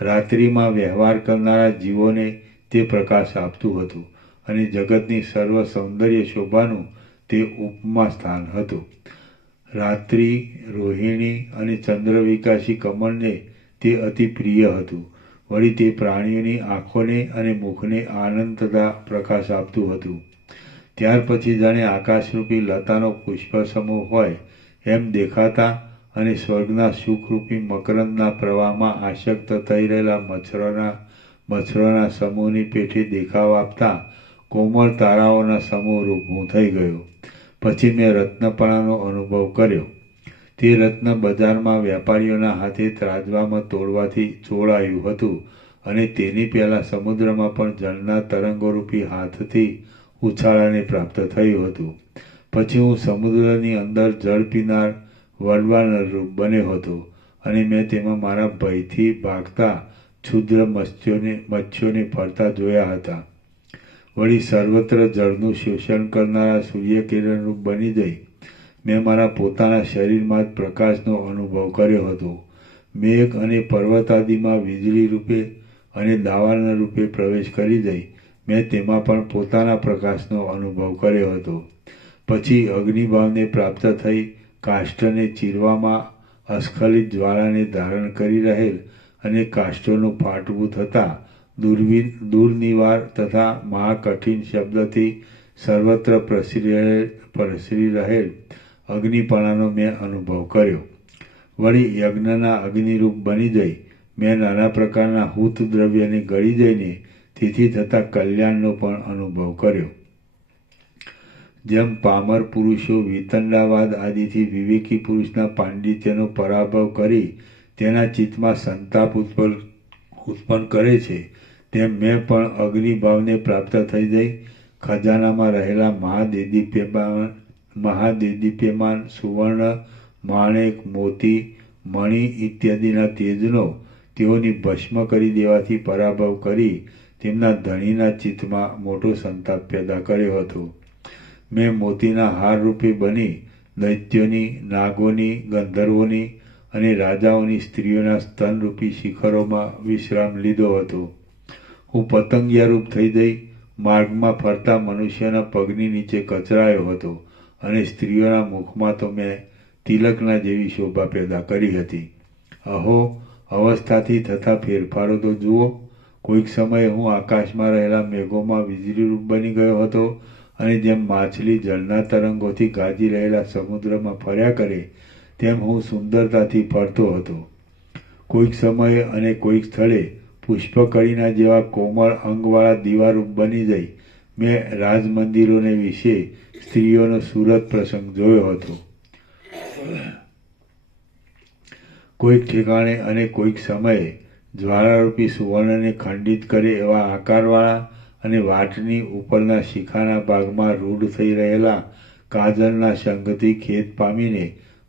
રાત્રિમાં વ્યવહાર કરનારા જીવોને તે પ્રકાશ આપતું હતું અને જગતની સર્વ સૌંદર્ય શોભાનું તે ઉપમા સ્થાન હતું. રાત્રિ, રોહિણી અને ચંદ્રવિકાસી કમળને તે અતિ પ્રિય હતું. વળી તે પ્રાણીઓની આંખોને અને મુખને આનંદ તથા પ્રકાશ આપતું હતું. ત્યાર પછી જાણે આકાશરૂપી લતાનો પુષ્પ સમૂહ હોય એમ દેખાતા અને સ્વર્ગના સુખરૂપી મકરંદના પ્રવાહમાં આસક્ત થઈ રહેલા મચ્છરોના સમૂહની પેઠે દેખાવ આપતા કોમળ તારાઓના સમૂહ રૂપ હું થઈ ગયો. પછી મેં રત્નપણાનો અનુભવ કર્યો. તે રત્ન બજારમાં વેપારીઓના હાથે ત્રાજવામાં તોડવાથી ચોળાયું હતું અને તેની પહેલાં સમુદ્રમાં પણ જળના તરંગોરૂપી હાથથી ઉછાળાને પ્રાપ્ત થયું હતું. પછી હું સમુદ્રની અંદર જળ પીનાર વડવાનળ રૂપ બન્યો હતો અને મેં તેમાં મારા ભયથી ભાગતા ક્ષુદ્ર મત્સ્યોને ફરતા જોયા હતા. વળી સર્વત્ર જળનું શોષણ કરનારા સૂર્યકિરણરૂપ બની જઈ મેં મારા પોતાના શરીરમાં જ પ્રકાશનો અનુભવ કર્યો હતો. મેઘ અને પર્વતાદિમાં વીજળી રૂપે અને દાવાનળ રૂપે પ્રવેશ કરી જઈ મેં તેમાં પણ પોતાના પ્રકાશનો અનુભવ કર્યો હતો. પછી અગ્નિભાવને પ્રાપ્ત થઈ કાષ્ઠને ચીરવામાં અસ્ખલિત જ્વાળાને ધારણ કરી રહેલ અને કાષ્ઠોનું ફાટવું થતાં દુર્નિવાર તથા મહાકઠિન શબ્દથી સર્વત્ર પ્રસરી રહેલ અગ્નિપણાનો મેં અનુભવ કર્યો. વળી યજ્ઞના અગ્નિરૂપ બની જઈ મેં નાના પ્રકારના હૂત દ્રવ્યને ગળી જઈને તેથી થતા કલ્યાણનો પણ અનુભવ કર્યો. જેમ પામર પુરુષો વિતંડાવાદ આદિથી વિવેકી પુરુષના પાંડિત્યનો પરાભવ કરી તેના ચિત્તમાં સંતાપ ઉત્પન્ન કરે છે, તેમ મેં પણ અગ્નિભાવને પ્રાપ્ત થઈ જઈ ખજાનામાં રહેલા મહાદેદીપ્યમાન સુવર્ણ, માણેક, મોતી, મણિ ઇત્યાદિના તેજનો તેઓની ભસ્મ કરી દેવાથી પરાભવ કરી તેમના ધણીના ચિત્તમાં મોટો સંતાપ પેદા કર્યો હતો. મેં મોતીના હાર રૂપે બની દૈત્યોની, નાગોની, ગંધર્વોની અને રાજાઓની સ્ત્રીઓના સ્તનરૂપી શિખરોમાં વિશ્રામ લીધો હતો. હું પતંગિયારૂપ થઈ જઈ માર્ગમાં ફરતા મનુષ્યના પગની નીચે કચરાયો હતો અને સ્ત્રીઓના મુખમાં તો મેં તિલકના જેવી શોભા પેદા કરી હતી. અહો, અવસ્થાથી થતા ફેરફારો તો જુઓ. કોઈક સમયે હું આકાશમાં રહેલા મેઘોમાં વીજળીરૂપ બની ગયો હતો અને જેમ માછલી જળના તરંગોથી ગાજી રહેલા સમુદ્રમાં ફર્યા કરે તેમ હું સુંદરતાથી ફરતો હતો. કોઈક સમયે અને કોઈક સ્થળે પુષ્પકળીના જેવા કોમળ અંગવાળા દીવારૂપ બની જઈ મેં રાજમંદિરોને વિશે સ્ત્રીઓનો સુરત પ્રસંગ જોયો હતો. કોઈક ઠેકાણે અને કોઈક સમયે જ્વાળારૂપી સુવર્ણને ખંડિત કરે એવા આકારવાળા અને વાટની ઉપરના શિખાના ભાગમાં રૂઢ થઈ રહેલા કાજળના સંગથી ખેદ પામીને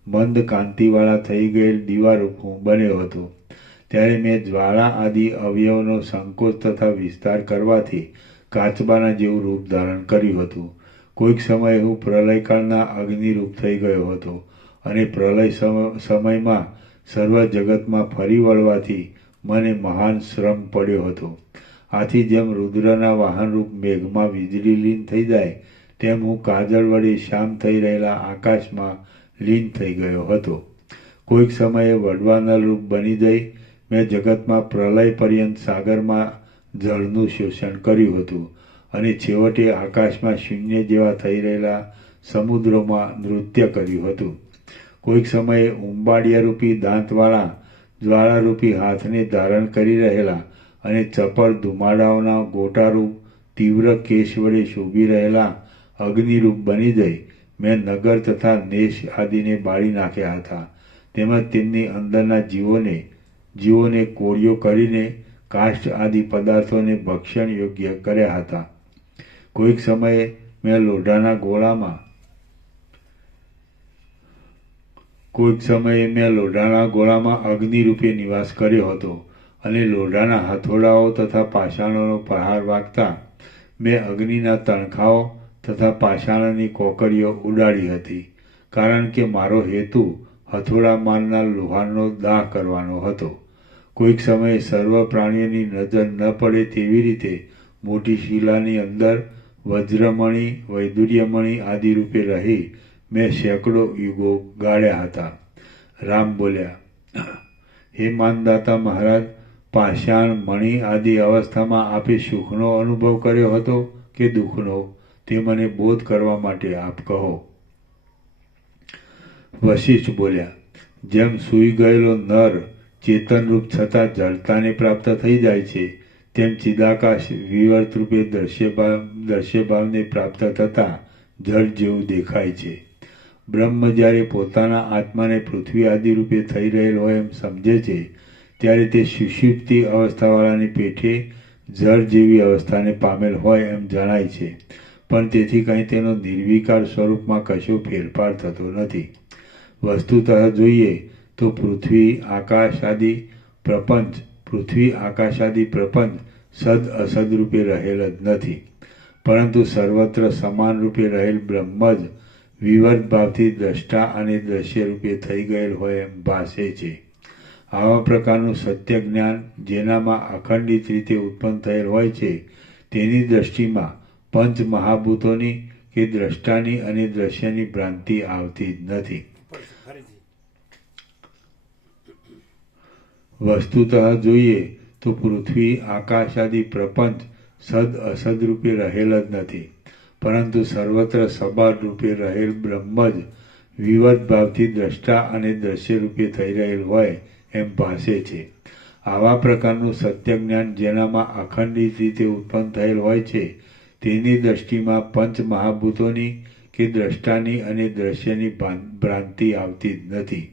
મંદ કાંતિવાળા થઈ ગયેલ દીવારૂપ હું બન્યો હતો. ત્યારે મેં જ્વાળા આદિ અવયવનો સંકોચ તથા વિસ્તાર કરવાથી કાચબાના જેવું રૂપ ધારણ કર્યું હતું. કોઈક સમયે હું પ્રલયકાળના અગ્નિરૂપ થઈ ગયો હતો અને પ્રલય સમયમાં સર્વ જગતમાં ફરી વળવાથી મને મહાન શ્રમ પડ્યો હતો. આથી જેમ રુદ્રના વાહનરૂપ મેઘમાં વીજળી લીન થઈ જાય તેમ હું કાજળ વડે શામ થઈ રહેલા આકાશમાં લીન થઈ ગયો હતો. કોઈક સમયે વડવાનળરૂપ બની જઈ મેં જગતમાં પ્રલય પર્યંત સાગરમાં જળનું શોષણ કર્યું હતું અને છેવટે આકાશમાં શૂન્ય જેવા થઈ રહેલા સમુદ્રોમાં નૃત્ય કર્યું હતું. કોઈક સમયે ઉંબાડિયારૂપી દાંતવાળા જ્વાળારૂપી હાથને ધારણ કરી રહેલા અને ચપળ ધુમાડાઓના ગોટારૂપ તીવ્ર કેશ વડે શોભી રહેલા અગ્નિરૂપ બની જઈ મેં નગર તથા નેશ આદિને બાળી નાખ્યા હતા. તેમજ તેમની અંદરના જીવોને કોળિયો કરીને કાષ્ઠ આદિ પદાર્થોને ભક્ષણ યોગ્ય કર્યા હતા. કોઈક સમયે મેં લોઢાના ગોળામાં અગ્નિરૂપે નિવાસ કર્યો હતો અને લોઢાના હથોડાઓ તથા પાષાણોનો પ્રહાર વાગતા મેં અગ્નિના તણખાઓ તથા પાષાણની કોકરીઓ ઉડાડી હતી. કારણ કે મારો હેતુ હથોડા મારનાર લોહારનો દાહ કરવાનો હતો. કોઈક સમયે સર્વ પ્રાણીઓની નજર ન પડે તેવી રીતે મોટી શિલાની અંદર વજ્રમણી, વૈદુર્યમણી આદિ રૂપે રહી મેં સેંકડો યુગો ગાળ્યા હતા. રામ બોલ્યા, હે માનદાતા મહારાજ, પાષાણ, મણિ આદિ અવસ્થામાં આપે સુખનો અનુભવ કર્યો હતો કે દુઃખનો, તે મને બોધ કરવા માટે આપ કહો. વશિષ્ઠ બોલ્યા, જેમ સૂઈ ગયેલો નર ચેતનરૂપ છતાં જડતાને પ્રાપ્ત થઈ જાય છે તેમ ચિદાકાશ વિવર્ત રૂપે દ્રશ્યભાવને પ્રાપ્ત થતાં જળ જેવું દેખાય છે. બ્રહ્મ જ્યારે પોતાના આત્માને પૃથ્વી આદિ રૂપે થઈ રહેલ હોય એમ સમજે છે ત્યારે તે સુષુપ્તિ અવસ્થાવાળાની પેઠે જળ જેવી અવસ્થાને પામેલ હોય એમ જણાય છે, પણ તેથી કંઈ તેનો નિર્વિકાર સ્વરૂપમાં કશો ફેરફાર થતો નથી. વસ્તુતઃ જોઈએ તો તો પૃથ્વી આકાશાદિ પ્રપંચ સદ અસદ રૂપે રહેલ જ નથી, પરંતુ સર્વત્ર સમાન રૂપે રહેલ બ્રહ્મ જ વિવર્ત ભાવથી દ્રષ્ટા અને દ્રશ્ય રૂપે થઈ ગયેલ હોય એમ ભાસે છે. આવા પ્રકારનું સત્ય જ્ઞાન જેનામાં અખંડિત રીતે ઉત્પન્ન થયેલ હોય છે તેની દ્રષ્ટિમાં પંચ મહાભૂતોની કે દ્રષ્ટાની અને દ્રશ્યની ભ્રાંતિ આવતી જ નથી. વસ્તુતઃ જોઈએ તો પૃથ્વી આકાશાદિ પ્રપંચ સદ અસદ રૂપે રહેલ જ નથી, પરંતુ સર્વત્ર સબાર રૂપે રહેલ બ્રહ્મ જ વિવર્ત ભાવથી દ્રષ્ટા અને દ્રશ્ય રૂપે થઈ રહેલ હોય એમ ભાસે છે. આવા પ્રકારનું સત્ય જ્ઞાન જેનામાં અખંડિત રીતે ઉત્પન્ન થયેલ હોય છે તેની દ્રષ્ટિમાં પંચ મહાભૂતોની કે દ્રષ્ટાની અને દ્રશ્યની ભ્રાંતિ આવતી જ નથી.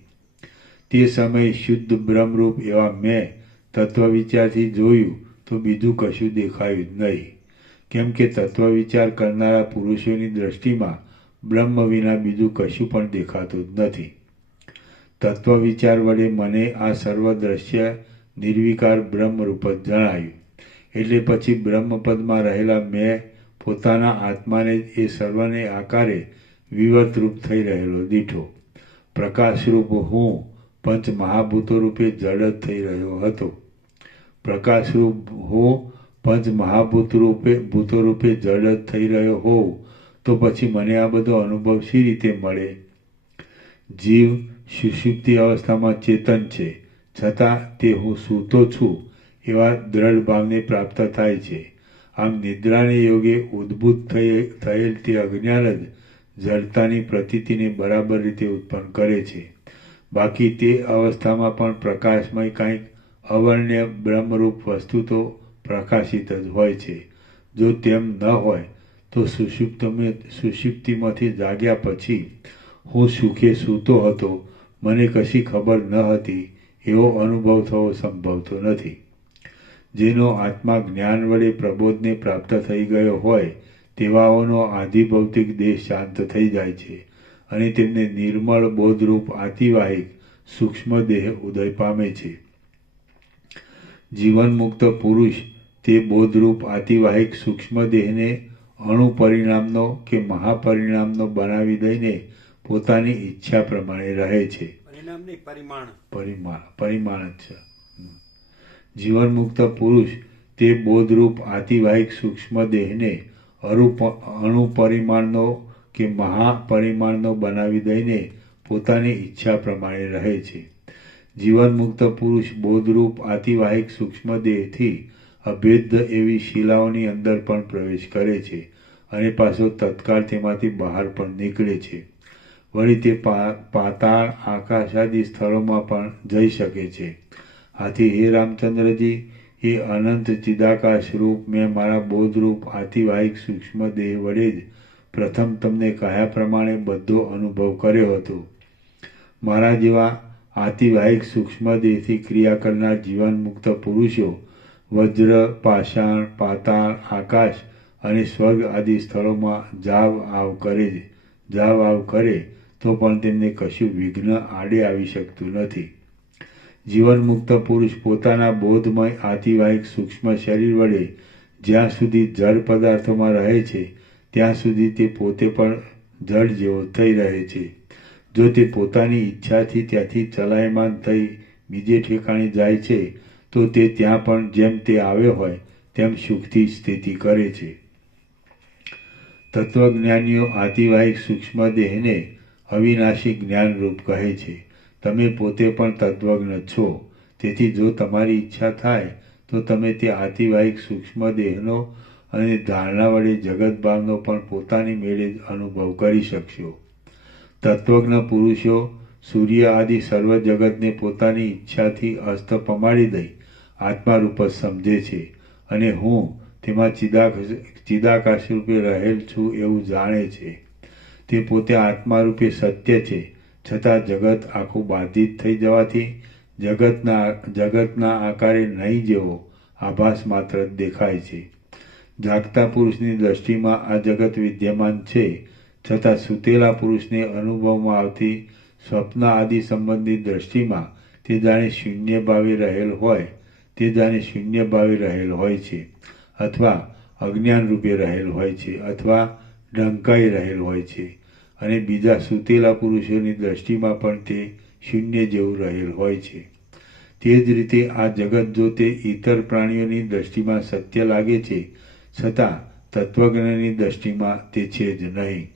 તે સમયે શુદ્ધ બ્રહ્મરૂપ એવા મેં તત્વ વિચારથી જોયું તો બીજું કશું દેખાયું જ નહીં, કેમ કે તત્વ વિચાર કરનારા પુરુષોની દ્રષ્ટિમાં બ્રહ્મ વિના બીજું કશું પણ દેખાતું જ નથી. તત્વ વિચાર વડે મને આ સર્વ દ્રશ્ય નિર્વિકાર બ્રહ્મરૂપ જ જણાયું. એટલે પછી બ્રહ્મપદમાં રહેલા મેં પોતાના આત્માને એ સર્વને આકારે વિવર્તરૂપ થઈ રહેલો દીઠો. પ્રકાશરૂપ હું પંચ મહાભૂતો રૂપે જડ જ થઈ રહ્યો હતો. પ્રકાશરૂપ હું પંચ ભૂતો રૂપે જડ જ થઈ રહ્યો હોઉં તો પછી મને આ બધો અનુભવ શી રીતે મળે? જીવ સુષુપ્તિ અવસ્થામાં ચેતન છે, છતાં તે હું સૂતો છું એવા દ્રઢ ભાવને પ્રાપ્ત થાય છે. આમ નિદ્રાને યોગે ઉદ્ભૂત થયેલ તે અજ્ઞાન જ જડતાની પ્રતીતિને બરાબર રીતે ઉત્પન્ન કરે છે. બાકી તે અવસ્થામાં પણ પ્રકાશમય કાંઈક અવર્ણ્ય બ્રહ્મરૂપ વસ્તુ તો પ્રકાશિત જ હોય છે. જો તેમ ન હોય તો સુષુપ્તિમાંથી જાગ્યા પછી હું સુખે સૂતો હતો, મને કશી ખબર ન હતી એવો અનુભવ થવો સંભવતો નથી. જેનો આત્મા જ્ઞાન વડે પ્રબોધને પ્રાપ્ત થઈ ગયો હોય તેવાઓનો આધિભૌતિક દેહ શાંત થઈ જાય છે અને તેમને નિર્મળ બોધરૂપ આતિવાહિક સૂક્ષ્મ દેહ ઉદય પામે છે. જીવનમુક્ત પુરુષ તે બોધરૂપ આતિવાહિક સૂક્ષ્મ દેહને અણુ પરિણામનો કે મહાપરિણામનો બનાવી દઈને પોતાની ઈચ્છા પ્રમાણે રહે છે. પરિમાણ જ છે. જીવનમુક્ત પુરુષ તે બોધરૂપ આતિવાહિક સૂક્ષ્મ દેહને અણુ પરિમાણનો કે મહાપરિમાણનો બનાવી દઈને પોતાની ઈચ્છા પ્રમાણે રહે છે. જીવનમુક્ત પુરુષ બોધરૂપ આતિવાહિક સૂક્ષ્મ દેહથી અભેદ્ય એવી શિલાઓની અંદર પણ પ્રવેશ કરે છે અને પાછો તત્કાળ તેમાંથી બહાર પણ નીકળે છે. વળી તે પાતાળ આકાશાદી સ્થળોમાં પણ જઈ શકે છે. આથી હે રામચંદ્રજી, એ અનંત ચિદાકાશ રૂપ મેં મારા બોધરૂપ આતિવાહિક સૂક્ષ્મ દેહ વડે જ પ્રથમ તમને કહ્યા પ્રમાણે બધો અનુભવ કર્યો હતો. મારા જેવા આતિવાહિક સૂક્ષ્મ દેહથી ક્રિયા કરનાર જીવનમુક્ત પુરુષો વજ્ર, પાષાણ, પાતાળ, આકાશ અને સ્વર્ગ આદિ સ્થળોમાં જાવ આવ કરે તો પણ તેમને કશું વિઘ્ન આડે આવી શકતું નથી. જીવનમુક્ત પુરુષ પોતાના બોધમય આતિવાહિક સૂક્ષ્મ શરીર વડે જ્યાં સુધી જળ પદાર્થોમાં રહે છે ત્યાં સુધી તે પોતે પણ જળ જેવો થઈ રહે છે. જો તે પોતાની ઈચ્છાથી ત્યાંથી ચલાયમાન થઈ બીજે ઠેકાણે જાય છે તો તે ત્યાં પણ જેમ તે આવ્યો હોય તેમ સુખથી સ્થિતિ કરે છે. તત્વજ્ઞાનીઓ આતિવાહિક સૂક્ષ્મ દેહને અવિનાશી જ્ઞાનરૂપ કહે છે. તમે પોતે પણ તત્વજ્ઞ છો, તેથી જો તમારી ઈચ્છા થાય તો તમે તે આતિવાહિક સૂક્ષ્મ દેહનો અને ધારણા વડે જગત ભાવનો પણ પોતાની મેળે જ અનુભવ કરી શકશો. તત્વજ્ઞ પુરુષો સૂર્ય આદિ સર્વ જગતને પોતાની ઈચ્છાથી અસ્ત પમાડી દઈ આત્મારૂપ જ સમજે છે અને હું તેમાં ચિદાકાશ રૂપે રહેલ છું એવું જાણે છે. તે પોતે આત્મારૂપે સત્ય છે, છતાં જગત આખું બાધિત થઈ જવાથી જગતના આકારે નહીં જેવો આભાસ માત્ર જ દેખાય છે. જાગતા પુરુષની દ્રષ્ટિમાં આ જગત વિદ્યમાન છે, છતાં સૂતેલા પુરુષને અનુભવમાં આવતી સ્વપ્ન આદિ સંબંધી દ્રષ્ટિમાં તે જાણે શૂન્ય ભાવે રહેલ હોય છે, અથવા અજ્ઞાન રૂપે રહેલ હોય છે, અથવા ઢંકાઈ રહેલ હોય છે, અને બીજા સૂતેલા પુરુષોની દ્રષ્ટિમાં પણ તે શૂન્ય જેવું રહેલ હોય છે. તે જ રીતે આ જગત જો તે ઇતર પ્રાણીઓની દ્રષ્ટિમાં સત્ય લાગે છે, છતાં તત્વજ્ઞની દ્રષ્ટિમાં તે છે જ નહીં.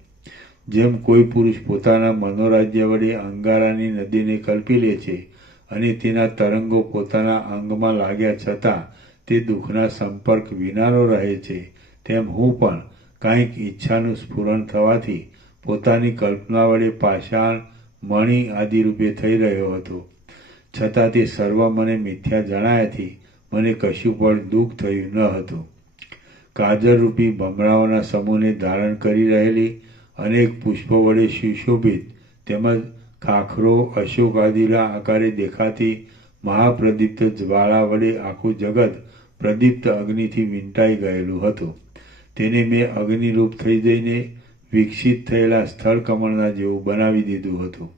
જેમ કોઈ પુરુષ પોતાના મનોરાજ્ય વડે અંગારાની નદીને કલ્પી લે છે અને તેના તરંગો પોતાના અંગમાં લાગ્યા છતાં તે દુઃખના સંપર્ક વિનાનો રહે છે, તેમ હું પણ કાંઈક ઈચ્છાનું સ્ફુરણ થવાથી પોતાની કલ્પના વડે પાષાણ, મણિ આદિ રૂપે થઈ રહ્યો હતો, છતાં તે સર્વ મને મિથ્યા જણાયાથી મને કશું પણ દુઃખ થયું ન હતું. કાજળરૂપી ભમરાઓના સમૂહને ધારણ કરી રહેલી અનેક પુષ્પો વડે સુશોભિત તેમજ ખાખરો, અશોક આદિના આકારે દેખાતી મહાપ્રદીપ્ત જ્વાળા વડે આખું જગત પ્રદીપ્ત અગ્નિથી વીંટાઈ ગયેલું હતું. તેને મેં અગ્નિરૂપ થઈ જઈને વિકસિત થયેલા સ્થળ કમળના જેવું બનાવી દીધું હતું.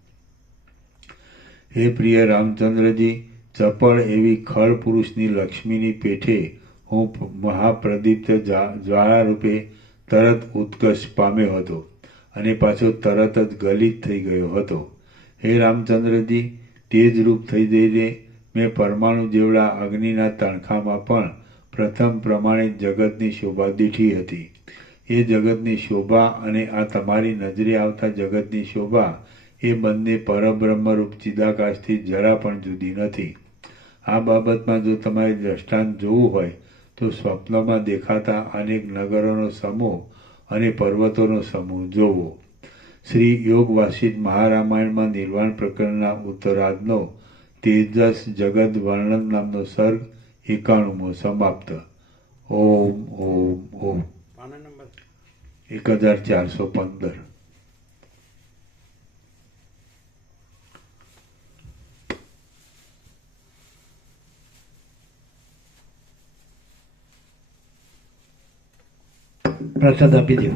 હે પ્રિય રામચંદ્રજી, ચપળ એવી ખળ પુરુષની લક્ષ્મીની પેઠે હું મહાપ્રદીપ્ત જ્વાળા રૂપે તરત ઉત્કર્ષ પામ્યો હતો અને પાછો તરત જ ગલિત થઈ ગયો હતો. હે રામચંદ્રજી, તે જ રૂપ થઈ જઈને મેં પરમાણુ જેવડા અગ્નિના તણખામાં પણ પ્રથમ પ્રમાણે જગતની શોભા દીઠી હતી. એ જગતની શોભા અને આ તમારી નજરે આવતા જગતની શોભા એ બંને પરબ્રહ્મરૂપ ચિદાકાશથી જરા પણ જુદી નથી. આ બાબતમાં જો તમારે દ્રષ્ટાંત જોવું હોય તો સ્વપ્નમાં દેખાતા અનેક નગરોનો સમૂહ અને પર્વતોનો સમૂહ જોવો. શ્રી યોગ વાસિષ્ઠ મહારામાયણમાં નિર્વાણ પ્રકરણના ઉત્તરાર્ધનો તેજસ જગદ વર્ણન નામનો સર્ગ 91મો સમાપ્ત. ઓમ ઓમ ઓમ. પાના નંબર 1415. પ્રસાદ આપી દો.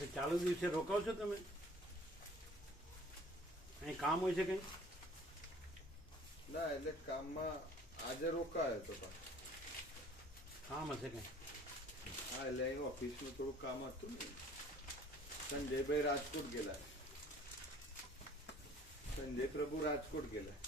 એટલે ચાલુ દિવસે રોકાવ છો તમે? અહીં કામ હોય છે કંઈ? ના, એટલે કામમાં આજે રોકાયો તો પણ. કામ હશે કંઈ? હા, એટલે અહીં ઓફિસનું થોડું કામ હતું ને. સંજયભાઈ રાજકોટ ગયેલા. સંજય પ્રભુ રાજકોટ ગયેલા.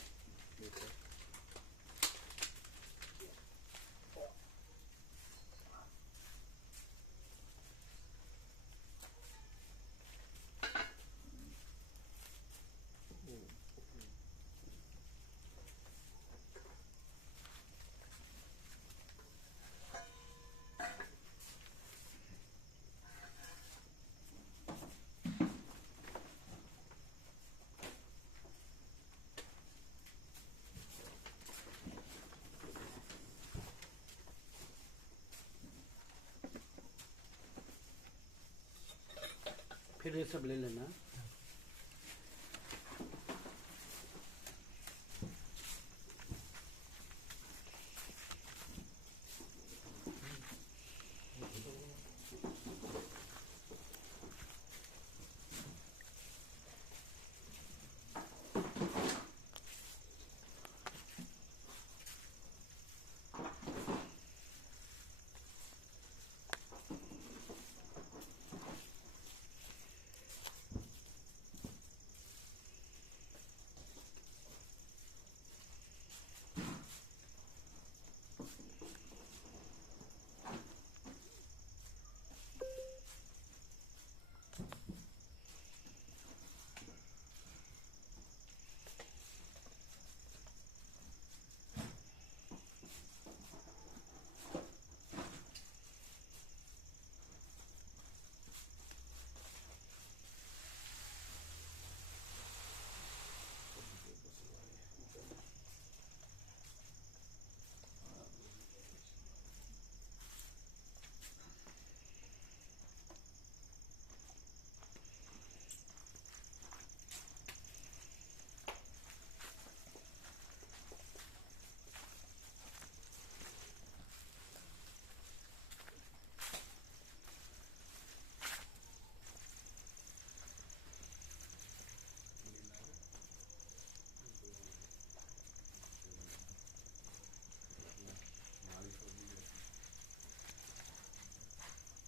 फिर ये सब ले लेना।